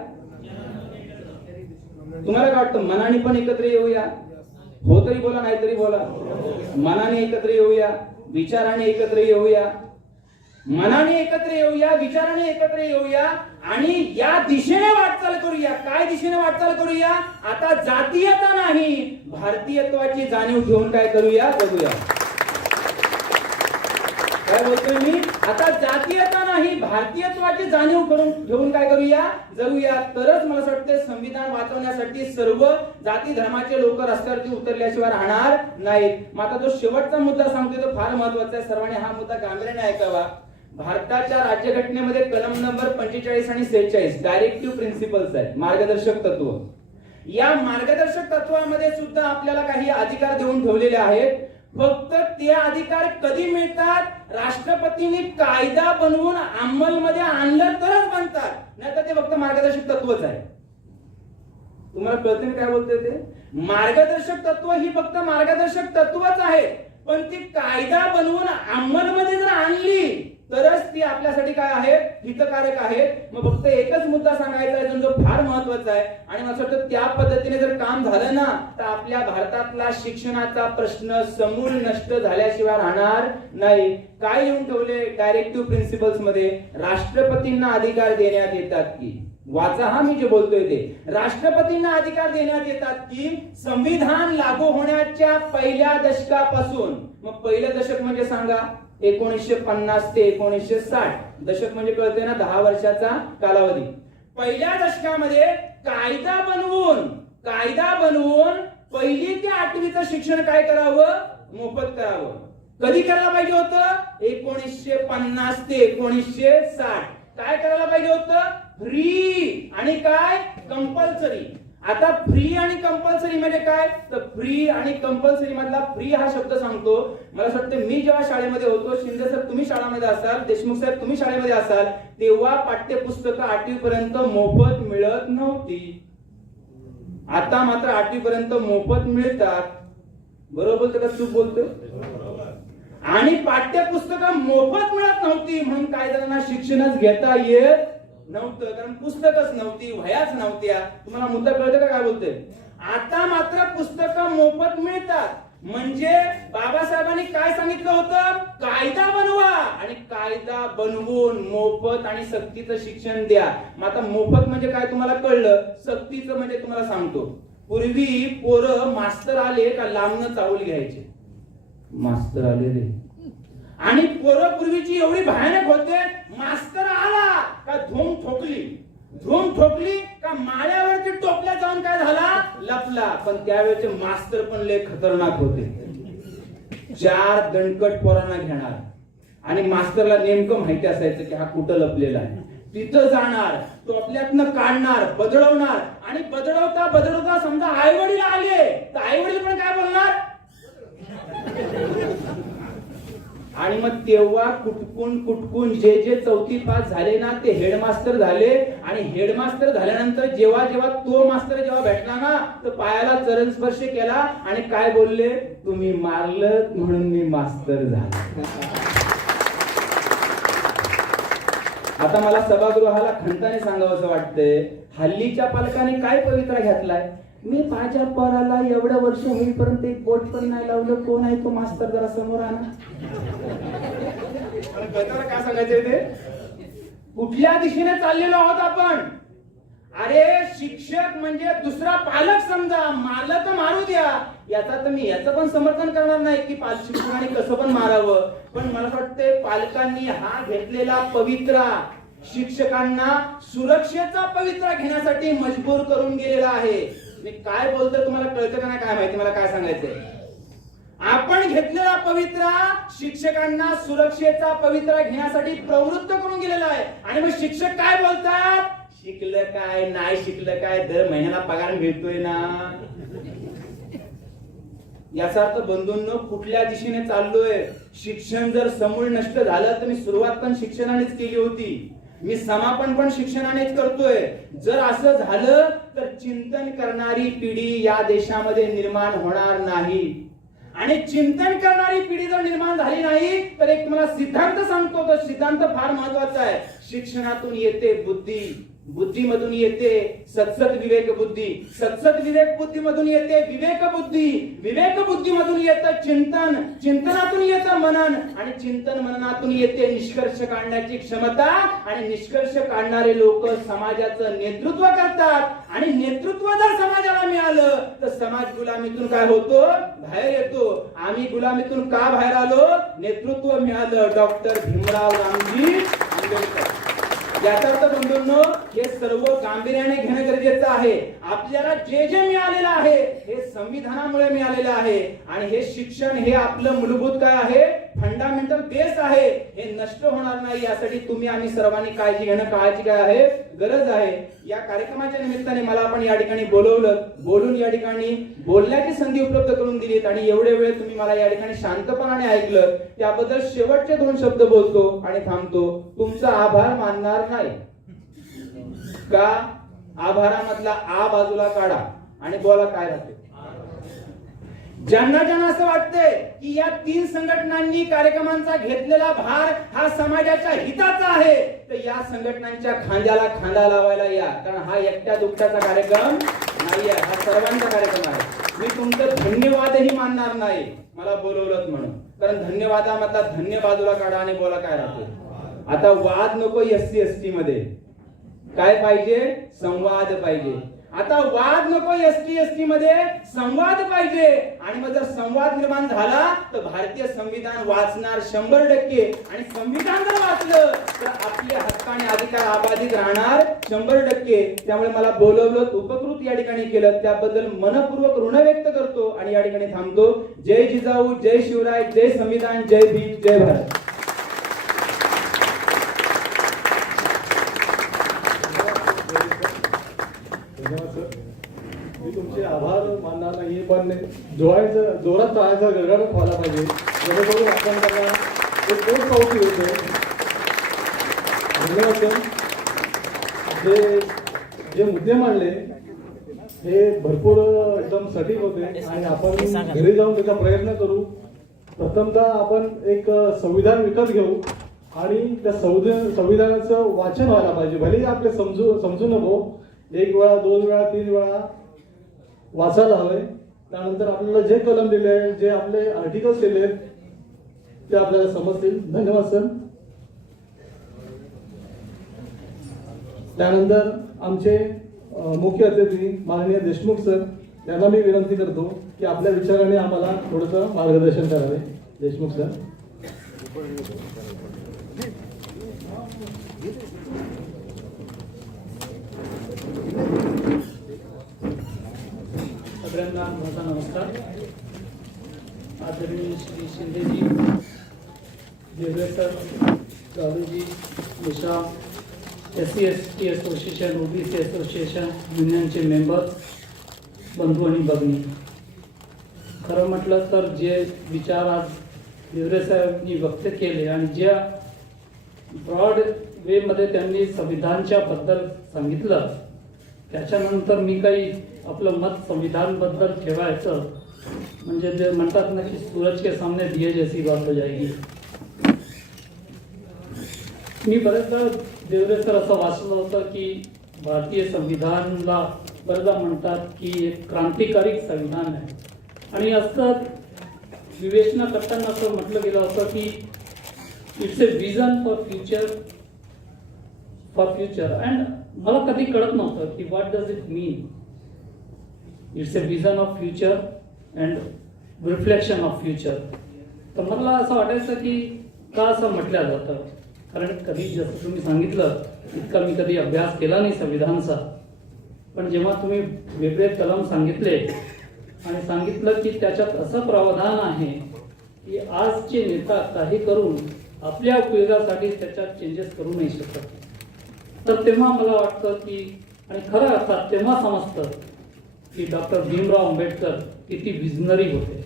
तुम्हाला काय वाटतं? मनाने पण एकत्र येऊया? हो तरी बोला, नाही तरी बोला. मनाने एकत्र येऊया, विचाराने एकत्र येऊया. मनाने एकत्र येऊया, विचाराने एकत्र येऊया आणि या दिशेने वाटचाल करूया. काय दिशेने वाटचाल करूया? आता जातीयता नाही, भारतीयत्वाची जाणीव घेऊन काय करूया? बघूया. काय बोलतोय मी? आता जातीयता नाही, भारतीयत्वाची जाणीव करून घेऊन काय करूया? जगूया. तरच मला असं वाटतं संविधान वाचवण्यासाठी सर्व जाती धर्माचे लोक रस्त्यावरती उतरल्याशिवाय राहणार नाहीत. मग आता जो शेवटचा मुद्दा सांगतोय तो फार महत्वाचा आहे. सर्वांनी हा मुद्दा गांभीर्याने ऐकावा. भारताच्या राज्यघटनेमध्ये कलम नंबर 45 आणि 46 डायरेक्टिव्ह प्रिन्सिपल्स आहेत, मार्गदर्शक तत्व. या मार्गदर्शक तत्वामध्ये सुद्धा आपल्याला काही अधिकार देऊन ठेवलेले आहेत. फक्त ते अधिकार कधी मिळतात? राष्ट्रपतींनी कायदा बनवून अंमलमध्ये आणलं तरच बनतात, नाही तर ते फक्त मार्गदर्शक तत्वच आहे. तुम्हाला कळते मी काय बोलतोय ते? मार्गदर्शक तत्व ही फक्त मार्गदर्शक तत्वच आहे, पण ती कायदा बनवून अंमलमध्ये जर आणली तरच ती आपल्यासाठी काय आहे, हितकारक आहे. मग फक्त एकच मुद्दा सांगायचा आहे जो फार महत्वाचा आहे, आणि मला वाटतं त्या पद्धतीने जर काम झालं ना तर आपल्या भारतातला शिक्षणाचा प्रश्न समूळ नष्ट झाल्याशिवाय राहणार नाही. काय लिहून ठेवले डायरेक्टिव्ह प्रिन्सिपल्स मध्ये? राष्ट्रपतींना अधिकार देण्यात येतात की, वाचा हा मी जे बोलतोय ते, राष्ट्रपतींना अधिकार देण्यात येतात की संविधान लागू होण्याच्या पहिल्या दशकापासून, मग पहिलं दशक म्हणजे सांगा 1950 ते 1960, दशक म्हणजे कळते ना 10 वर्षाचा कालावधी. पहिल्या दशकामध्ये कायदा बनवून पहिली ते 8वीचं शिक्षण काय करावं, मोफत करावं. कधी करायला पाहिजे होतं? 1950 ते 1960. काय करायला पाहिजे होतं? फ्री आणि काय कंपल्सरी. आता फ्री आणि कंपल्सरी म्हणजे काय? तर फ्री आणि कंपल्सरी मधला फ्री हा शब्द सांगतो. मला असं वाटतं मी जेव्हा शाळेमध्ये होतो, शिंदे सर तुम्ही शाळेमध्ये असाल, देशमुख साहेब तुम्ही शाळेमध्ये असाल, तेव्हा पाठ्यपुस्तकं 8वी पर्यंत मोफत मिळत नव्हती. आता मात्र 8वी पर्यंत मोफत मिळतात. बरोबर बोलतो का चूक बोलतो? आणि पाठ्यपुस्तकं मोफत मिळत नव्हती म्हणून काय जणांना शिक्षणच घेता येत नव्हतं, कारण पुस्तकच नव्हती, वह्याच नव्हत्या. तुम्हाला मुद्दा कळतो का काय बोलतोय? आता मात्र पुस्तकं मोफत मिळतात. म्हणजे बाबासाहेबांनी काय सांगितलं होतं? कायदा बनवा, आणि कायदा बनवून मोफत आणि सक्तीचं शिक्षण द्या. मग आता मोफत म्हणजे काय तुम्हाला कळलं, सक्तीचं म्हणजे तुम्हाला सांगतो. पूर्वी पोरं मास्तर आले का लांबनं चावल घ्यायचे, मास्तर आलेले, आणि पोरं पूर्वीची एवढी भयानक होते, मास्तर आला का धूम ठोकली का माळ्यावरती टोपल्या जाऊन काय झाला, लपला. पण त्यावेळेचे मास्तर पण लय खतरनाक होते. 4 दणकट पोरांना घेणार, आणि मास्तरला नेमकं माहिती असायचं की हा कुठं लपलेला आहे. तिथं जाणार, टोपल्यातनं काढणार, बदलवणार, आणि बदलवता समजा आई वडील आले तर आई वडील पण काय बोलणार, आणि मग तेव्हा कुटकून जे 4थी पास झाले ना ते हेडमास्टर झाले. आणि हेडमास्टर झाल्यानंतर जेव्हा तो मास्तर जेव्हा भेटला ना तर पायाला चरण स्पर्श केला आणि काय बोलले, तुम्ही मारलं म्हणून मी मास्तर झालो. आता मला सभागृहाला खंताने सांगावंसं वाटतंय, हल्लीच्या पालकाने काय पवित्रा घेतलाय, मी माझ्या पोराला एवढं वर्ष होईपर्यंत एक बोट पण नाही लावलं, कोण आहे तो मास्तर जरा समोर आणा. काय सांगायचंय ते? कुठल्या दिशेने चाललेलो आहोत आपण? अरे शिक्षक म्हणजे दुसरा पालक समजा, मारलं तर मारू द्या. याचा तर मी याचं पण समर्थन करणार नाही की शिक्षकांनी कसं पण मारावं, पण मला वाटतंय पालकांनी हा घेतलेला पवित्रा शिक्षकांना सुरक्षेचा पवित्रा घेण्यासाठी मजबूर करून गेलेला आहे. मी काय बोलतोय तुम्हाला कळतं का नाही काय माहिती, मला काय सांगायचंय. आपण घेतलेला पवित्रा शिक्षकांना सुरक्षेचा पवित्रा घेण्यासाठी प्रवृत्त करून गेलेला आहे. आणि मग शिक्षक काय बोलतात, शिकलं काय नाही शिकलं काय, दर महिन्याला पगार मिळतोय ना. याचा अर्थ बंधूंनो कुठल्या दिशेने चाललोय. शिक्षण जर समूळ नष्ट झालं तर मी सुरुवात पण शिक्षणानेच केली होती, मी समापन पण शिक्षणानेच करतोय. जर असं झालं तर चिंतन करणारी पिढी या देशामध्ये निर्माण होणार नाही. आणि चिंतन करणारी पिढी जर निर्माण झाली नाही तर एक तुम्हाला सिद्धांत सांगतो, तो सिद्धांत फार महत्वाचा आहे. शिक्षणातून येते बुद्धी, बुद्धीमधून येते सत्सत विवेक बुद्धी, सत्सत विवेक बुद्धीमधून येते विवेक बुद्धी, विवेक बुद्धीमधून येतं चिंतन, चिंतनातून येतं मनन, आणि चिंतन मननातून येते निष्कर्ष काढण्याची क्षमता. आणि निष्कर्ष काढणारे लोक समाजाचं नेतृत्व करतात. आणि नेतृत्व जर समाजाला मिळालं तर समाज गुलामीतून काय होतो, बाहेर येतो. आम्ही गुलामीतून का बाहेर आलो, नेतृत्व मिळालं. डॉक्टर भीमराव रामजी आंबेडकर. याचा अर्थ बंधूंनो हे सर्व गांभीर्याने घेणं गरजेचं आहे. आपल्याला जे मिळालेलं आहे हे संविधानामुळे मिळालेलं आहे. आणि हे शिक्षण हे आपलं मूलभूत काय आहे, फंडामेंटल बेस आहे. हे नष्ट होणार नाही यासाठी तुम्ही आम्ही सर्वांनी काळजी घेणं, काळजी काय आहे, गरज आहे. या कार्यक्रमाच्या निमित्ताने मला आपण या ठिकाणी बोलवलं, बोलून या ठिकाणी बोलण्याची संधी उपलब्ध करून दिलीत, आणि एवढे वेळ तुम्ही मला या ठिकाणी शांतपणाने ऐकलं त्याबद्दल शेवटचे 2 शब्द बोलतो आणि थांबतो. तुमचा आभार मानणार नाही का? आभारामधला आ बाजूला काढा आणि बोला काय राहते. ज्यांना ज्यांना असं वाटतंय की या 3 संघटनांनी कार्यक्रमांचा घेतलेला भार हा समाजाच्या हिताचा आहे, तर या संघटनांच्या खांद्याला खांदा लावायला या. कारण हा एकट्या दुकट्याचा कार्यक्रम नाहीये, हा सर्वांचा कार्यक्रम आहे. मी तुमचं धन्यवादही मानणार नाही मला बोलवलं म्हणून, कारण धन्यवादामधला धन्य बाजूला काढा आणि बोला काय राहतो. आता वाद नको SC ST मध्ये, काय पाहिजे? संवाद पाहिजे. आता वाद नको ST ST मध्ये, संवाद पाहिजे. आणि मग जर संवाद निर्माण झाला तर भारतीय संविधान वाचणार 100%. आणि संविधान जर वाचलं तर आपले हक्क आणि अधिकार अबाधित राहणार 100%. त्यामुळे मला बोलवलं, उपकृत या ठिकाणी केलं, त्याबद्दल मनपूर्वक ऋण व्यक्त करतो आणि या ठिकाणी थांबतो. जय जिजाऊ, जय शिवराय, जय संविधान, जय भीम, जय भारत. मी तुमचे आभार मानणार नाही, पण जोरात राहायचा गरगरत व्हायला पाहिजे, जेणेकरून आपण त्यांना एक पोट पावती होते. धन्यवाद सर. जे मुद्दे मांडले हे भरपूर एकदम सटीक होते आणि आपण घरी जाऊन त्याचा प्रयत्न करू. प्रथमतः आपण एक संविधान विकत घेऊ आणि त्या संविधानाचं वाचन व्हायला पाहिजे. भलेही आपले समजू नको, 1 वेळा 2 वेळा 3 वेळा वाचायला हवे. त्यानंतर आपल्याला जे कलम दिले, जे आपले आर्टिकल्स दिले ते आपल्याला समजतील. धन्यवाद सर. त्यानंतर आमचे मुख्य अतिथी माननीय देशमुख सर, त्यांना मी विनंती करतो की आपल्या विचाराने आम्हाला थोडंसं मार्गदर्शन करावे. देशमुख सर. सगळ्यांना माझा नमस्कार. आदरणीय श्री शिंदेजी, देवरे सर, जाधवजी, निशा, SC ST association, OBC association युनियनचे मेंबर्स, बंधू आणि भगिनी, खरं म्हटलं तर जे विचार आज देवरे साहेबांनी व्यक्त केले आणि ज्या ब्रॉड वेमध्ये त्यांनी संविधानच्या बद्दल सांगितलं, त्याच्यानंतर मी काही आपलं मत संविधानबद्दल ठेवायचं म्हणजे जे म्हणतात ना की सूरज के सामने दिए जैसी बात हो जाएगी. मी बरेचदा देवरे सर असं वाचलं होतं की भारतीय संविधानला बरेचदा म्हणतात की एक क्रांतिकारी संविधान आहे. आणि असं विवेचना करताना असं म्हटलं गेलं होतं की it's a vision for future and मला कधी कळत नव्हतं की what does it mean. It's a vision of future and reflection of future. तर मला असं वाटायचं की का असं म्हटलं जातं, कारण कधी जसं तुम्ही सांगितलं इतका मी कधी अभ्यास केला नाही संविधानाचा, पण जेव्हा तुम्ही वेगळे कलम सांगितले आणि सांगितलं की त्याच्यात असं प्रावधान आहे की आजचे नेता काही करून आपल्या उपयोगासाठी त्याच्यात चेंजेस करू नाही शकत, तर तेव्हा मला वाटतं की आणि खरं अर्थात तेव्हा समजतं की डॉक्टर भीमराव आंबेडकर किती विजनरी होते.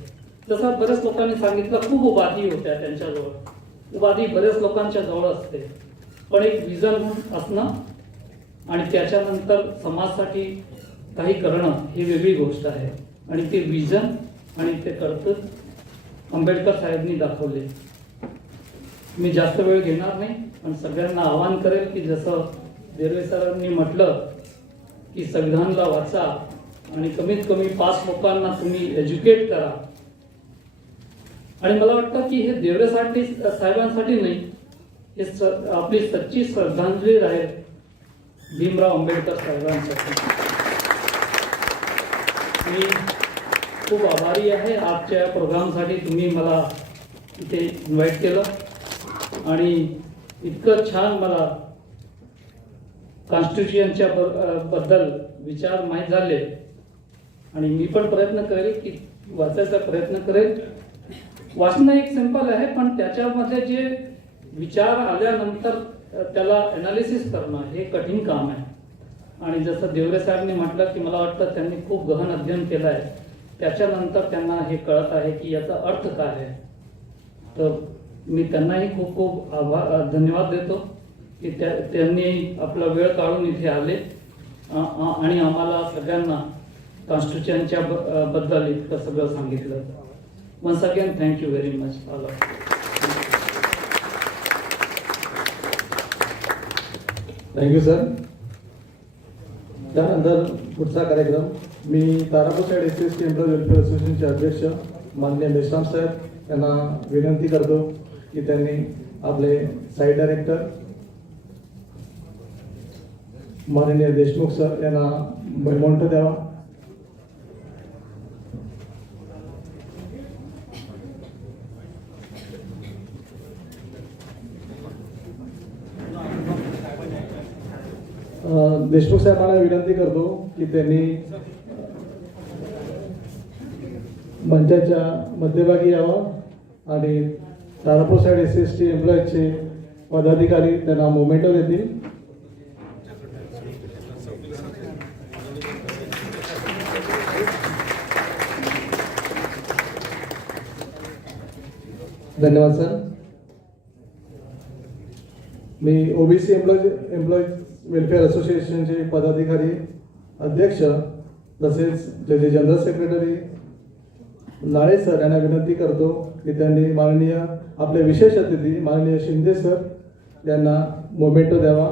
तसं बऱ्याच लोकांनी सांगितलं खूप उपाधी होत्या त्यांच्याजवळ, उपाधी बऱ्याच लोकांच्या जवळ असते, पण एक विजन असणं आणि त्याच्यानंतर समाजासाठी काही करणं ही वेगळी गोष्ट आहे. आणि ते विजन आणि ते कर्तव्य आंबेडकर साहेबांनी दाखवले. मी जास्त वेळ घेणार नाही, पण सगळ्यांना आवाहन करेल की जसं देवरे सरांनी म्हटलं की संविधानाला वाचा आणि कमीत कमी 5 लोकांना तुम्ही एज्युकेट करा. आणि मला वाटतं की हे देवरेसाठी साहेबांसाठी नाही, हे आपली सच्ची श्रद्धांजली राहील भीमराव आंबेडकर साहेबांसाठी. मी खूप आभारी आहे आजच्या प्रोग्रामसाठी. तुम्ही मला इथे इन्व्हाइट केलं आणि इतकं छान मला कॉन्स्टिट्यूशनच्या बद्दल विचार माहीत झाले आणि मी पण प्रयत्न करेल की वाचायचा प्रयत्न करेल. वाचणं एक सिंपल आहे, पण त्याच्यामध्ये जे विचार आल्यानंतर त्याला एनालिसिस करणं हे कठीण काम आहे. आणि जसं देवरे साहेबांनी म्हटलं की मला वाटतं त्यांनी खूप गहन अध्ययन केलं आहे, त्याच्यानंतर त्यांना हे कळत आहे की याचा अर्थ काय आहे. तर मी त्यांनाही खूप खूप धन्यवाद देतो की त्यांनी आपला वेळ काढून इथे आले आणि आम्हाला सगळ्यांना कॉन्स्टिट्यूशनच्या बद्दल इतकं सगळं सांगितलं. Once again thank you very much all of. Thank you sir. त्यानंतर पुढचा कार्यक्रम मी Tarapur side SC employee welfare असोसिएशनचे अध्यक्ष माननीय मेश्राम साहेब यांना विनंती करतो की त्यांनी आपले साईड डायरेक्टर माननीय देशमुख सर यांना मेमोंटो द्यावा. देशमुख साहेबांना विनंती करतो की त्यांनी मंचाच्या मध्यभागी यावं आणि तारापूर साईड SC एम्प्लॉईजचे पदाधिकारी त्यांना मोमेंटो देतील. धन्यवाद सर. मी OBC एम्प्लॉई वेलफेअर असोसिएशनचे पदाधिकारी अध्यक्ष तसेच त्याचे जनरल सेक्रेटरी नाळे सर यांना विनंती करतो की त्यांनी माननीय आपले विशेष अतिथी माननीय शिंदे सर यांना मोमेंटो द्यावा.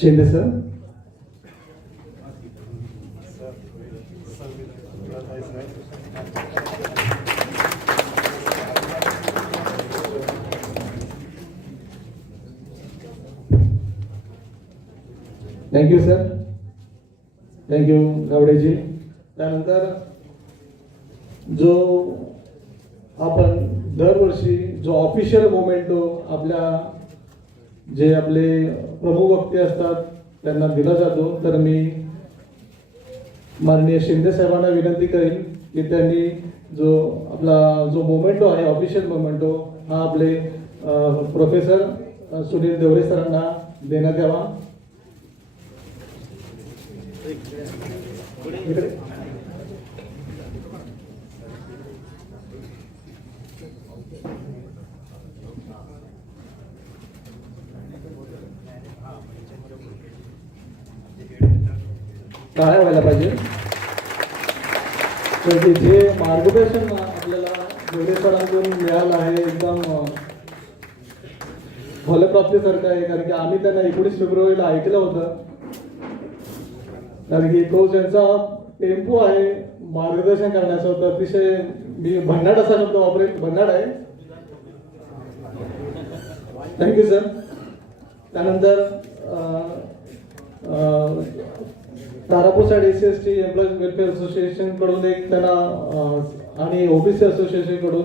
Shinde sir. Thank you sir. Thank you गावडेजी. त्यानंतर जो आपण दरवर्षी जो ऑफिशियल मोमेंटो आपल्या जे आपले प्रमुख वक्ते असतात त्यांना दिला जातो, तर मी माननीय शिंदे साहेबांना विनंती करेन की त्यांनी जो मोमेंटो आहे ऑफिशियल मोमेंटो हा आपले प्रोफेसर सुनील देवरे सरांना देण्यात यावा. काय व्हायला पाहिजे तर जे मार्गदर्शन आपल्याला देवरे सरांकडून मिळालं आहे एकदम फलप्राप्तीसारखं आहे. कारण की आम्ही त्यांना 19 फेब्रुवारीला ऐकलं होतं. कारण की तो ज्यांचा टेम्पो आहे मार्गदर्शन करण्याचा होता अतिशय मी भन्नाट असा शब्द वापरेल, भन्नाट आहे. Thank you sir. त्यानंतर Tarapur side SC employee welfare association कडून एक त्यांना आणि OBC असोसिएशन कडून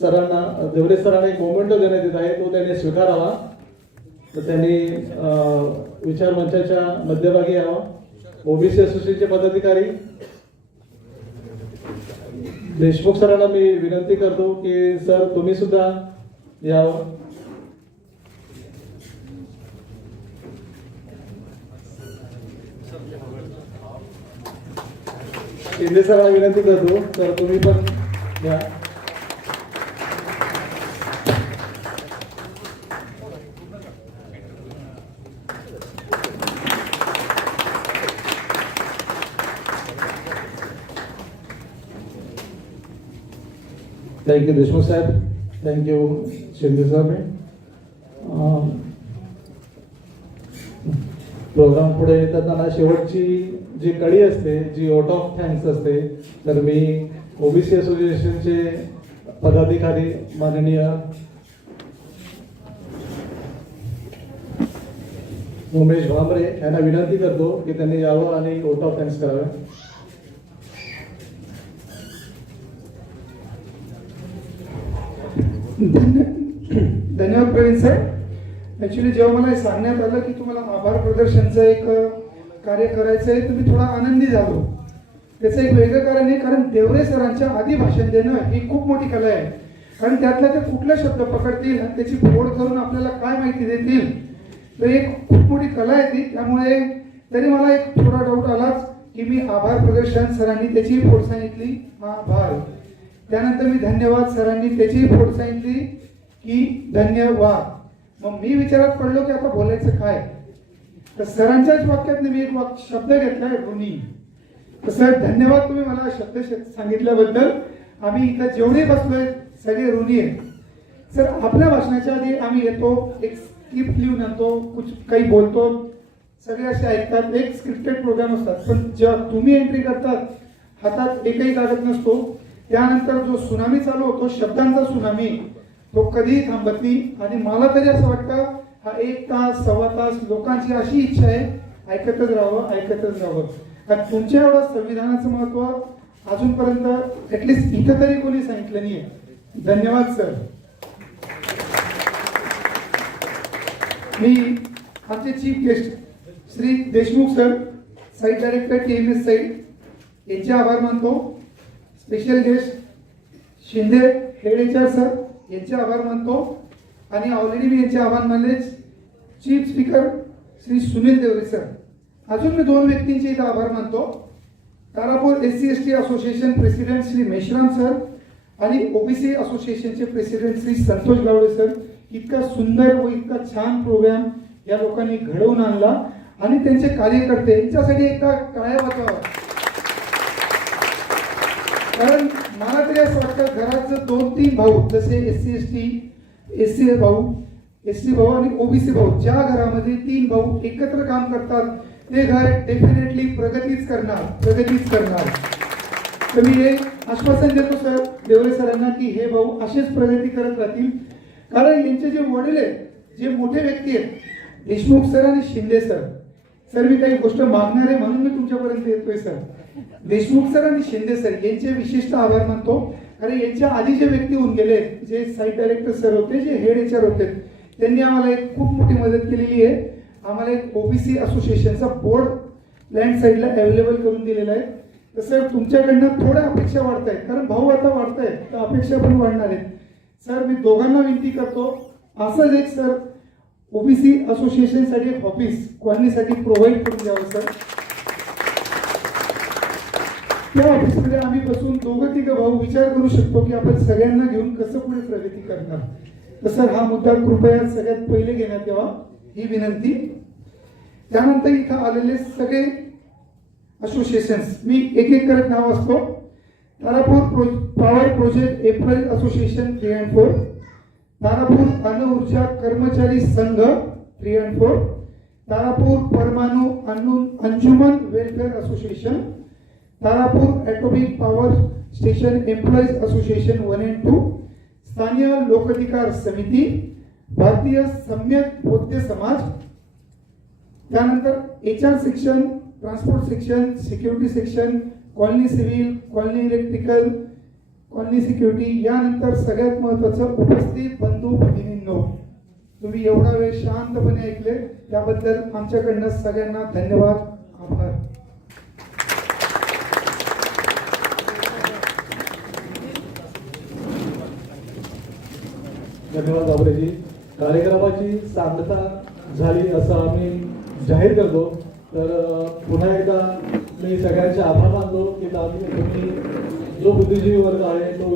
सरांना देवरे सरांना एक मोमेंटो देण्यात येत आहे, तो त्यांनी स्वीकारावा. तर त्यांनी विचार मंचाच्या मध्यभागी यावा. OBC असोसिएशनचे पदाधिकारी देशमुख सरांना मी विनंती करतो की सर तुम्ही सुद्धा यावं. शिंदे सरांना विनंती करतो तर तुम्ही पण या. थँक्यू देशमुख साहेब. थँक्यू शिंदे साहेब. प्रोग्राम पुढे येताना शेवटची जी कडी असते जी वोट ऑफ थँक्स असते, तर मी OBC असोसिएशनचे पदाधिकारी माननीय उमेश भांबरे यांना विनंती करतो की त्यांनी यावं आणि वोट ऑफ थँक्स करावे. धन्यवाद प्रवीण साहेब. ऍक्च्युली जेव्हा मला हे सांगण्यात आलं की तुम्हाला आभार प्रदर्शनचं एक कार्य करायचं आहे तर मी थोडा आनंदी झालो. त्याचं एक वेगळं कारण आहे, कारण देवरे सरांच्या आधी भाषण देणं ही खूप मोठी कला आहे. कारण त्यातल्या ते कुठला शब्द पकडतील आणि त्याची फोड करून आपल्याला काय माहिती देतील, तर एक खूप मोठी कला आहे ती. त्यामुळे तरी मला एक थोडा डाऊट आलाच की मी आभार प्रदर्शन सरांनी त्याची फोड सांगितली, आभार. त्यानंतर मी धन्यवाद सरांनी त्याचीही फोड सांगितली. की धन्यवाद. मग मी विचारात पडलो की आता बोलायचं काय. तर सरांच्याच वाक्यात मी एक शब्द घेतलाय ऋणी. तर सर धन्यवाद, तुम्ही मला शब्द सांगितल्याबद्दल. आम्ही इथं जेवढे बसलोय सगळे ऋणी आहेत. सर आपल्या भाषणाच्या आधी आम्ही येतो, एक स्क्रिप्ट लिहून आणतो, काही बोलतो, सगळे असे ऐकतात, एक स्क्रिप्टेड प्रोग्राम असतात. पण जेव्हा तुम्ही एंट्री करतात हातात एकही कागद नसतो, त्यानंतर जो सुनामी चालू होतो, शब्दांचा सुनामी, तो कधीही थांबत नाही. आणि मला तरी असं वाटतं हा 1 तास 1.25 तास लोकांची अशी इच्छा आहे ऐकतच राहावं, ऐकतच राहावं. कारण तुमच्या एवढं संविधानाचं महत्व अजूनपर्यंत ऍटलिस्ट इथं तरी कोणी सांगितलं नाहीये. धन्यवाद सर. मी आमचे chief guest Shri Deshmukh sir, site director TMS site, यांचे आभार मानतो. Special guest Shinde head HR sir, यांचे आभार मानतो. आणि ऑलरेडी मी यांचे आभार मानले. Chief speaker Shri Sunil Deore sir. अजून मी 2 व्यक्तींचे इथं आभार मानतो. Tarapur SC/ST association president Shri Meshram sir आणि OBC असोसिएशनचे प्रेसिडेंट श्री संतोष गावडे सर. इतका सुंदर व इतका छान प्रोग्राम या लोकांनी घडवून आणला आणि त्यांचे कार्यकर्ते यांच्यासाठी एकदा टाळ्या वाजवा. कारण मला तरी असं वाटतं घरात जर 2-3 भाऊ जसे SC भाऊ, ST भाऊ आणि OBC भाऊ, ज्या घरामध्ये 3 भाऊ एकत्र काम करतात ते घर डेफिनेटली प्रगतीच करणार. तर मी हे आश्वासन देतो सर देवरे सरांना की हे भाऊ असेच प्रगती करत राहतील. कारण यांचे जे वडील आहेत, जे मोठे व्यक्ती आहेत, देशमुख सर आणि शिंदे सर. सर मी काही गोष्ट मागणार आहे म्हणून मी तुमच्यापर्यंत येतोय सर. देशमुख सर आणि शिंदे सर यांचे विशिष्ट आभार मानतो. कारण यांच्या आधी जे व्यक्ती होऊन गेले, जे साईट डायरेक्टर सर होते, जे हेड HR होते, त्यांनी आम्हाला एक खूप मोठी मदत केलेली आहे. आम्हाला एक OBC असोसिएशनचा बोर्ड लँड साईडला अवेलेबल करून दिलेला आहे. तर सर तुमच्याकडनं थोड्या अपेक्षा वाढत आहेत, कारण भाऊ आता वाढत आहेत, तर अपेक्षा पण वाढणार आहेत. सर मी दोघांना विनंती करतो, असंच एक सर OBC असोसिएशनसाठी एक ऑफिस कॉलनीसाठी प्रोव्हाइड करून द्यावं सर. त्या ऑफिसमध्ये आम्ही बसून 2-3 भाऊ विचार करू शकतो की आपण सगळ्यांना घेऊन कसं पुढे प्रगती करणार. तर सर हा मुद्दा कृपया सगळ्यात पहिले घेण्यात यावा ही विनंती. त्यानंतर इथं आलेले सगळे असोसिएशन्स मी एक करत नाव असतो. Tarapur power project employees association 3 and 4, Tarapur अणु ऊर्जा कर्मचारी संघ 3 and 4, तारापूर परमाणु अंजुमन welfare association, Tarapur atomic power station employees association 1 and 2, स्थानीय लोकाधिकार समिती, भारतीय सम्यक बौद्ध समाज, त्यानंतर HR section, transport section, security section, colony civil, colony electrical, colony security. यानंतर सगळ्यात महत्वाचं उपस्थित बंधू भगिनींनो, तुम्ही एवढा वेळ शांतपणे ऐकले त्याबद्दल आमच्याकडनं सगळ्यांना धन्यवाद, आभार. धन्यवाद बाबरेजी. कार्यक्रमाची सांगता झाली असं आम्ही जाहीर करतो. तर पुन्हा एकदा मी सगळ्यांचे आभार मानतो की तुम्ही जो बुद्धिजीवी वर्ग आहे तो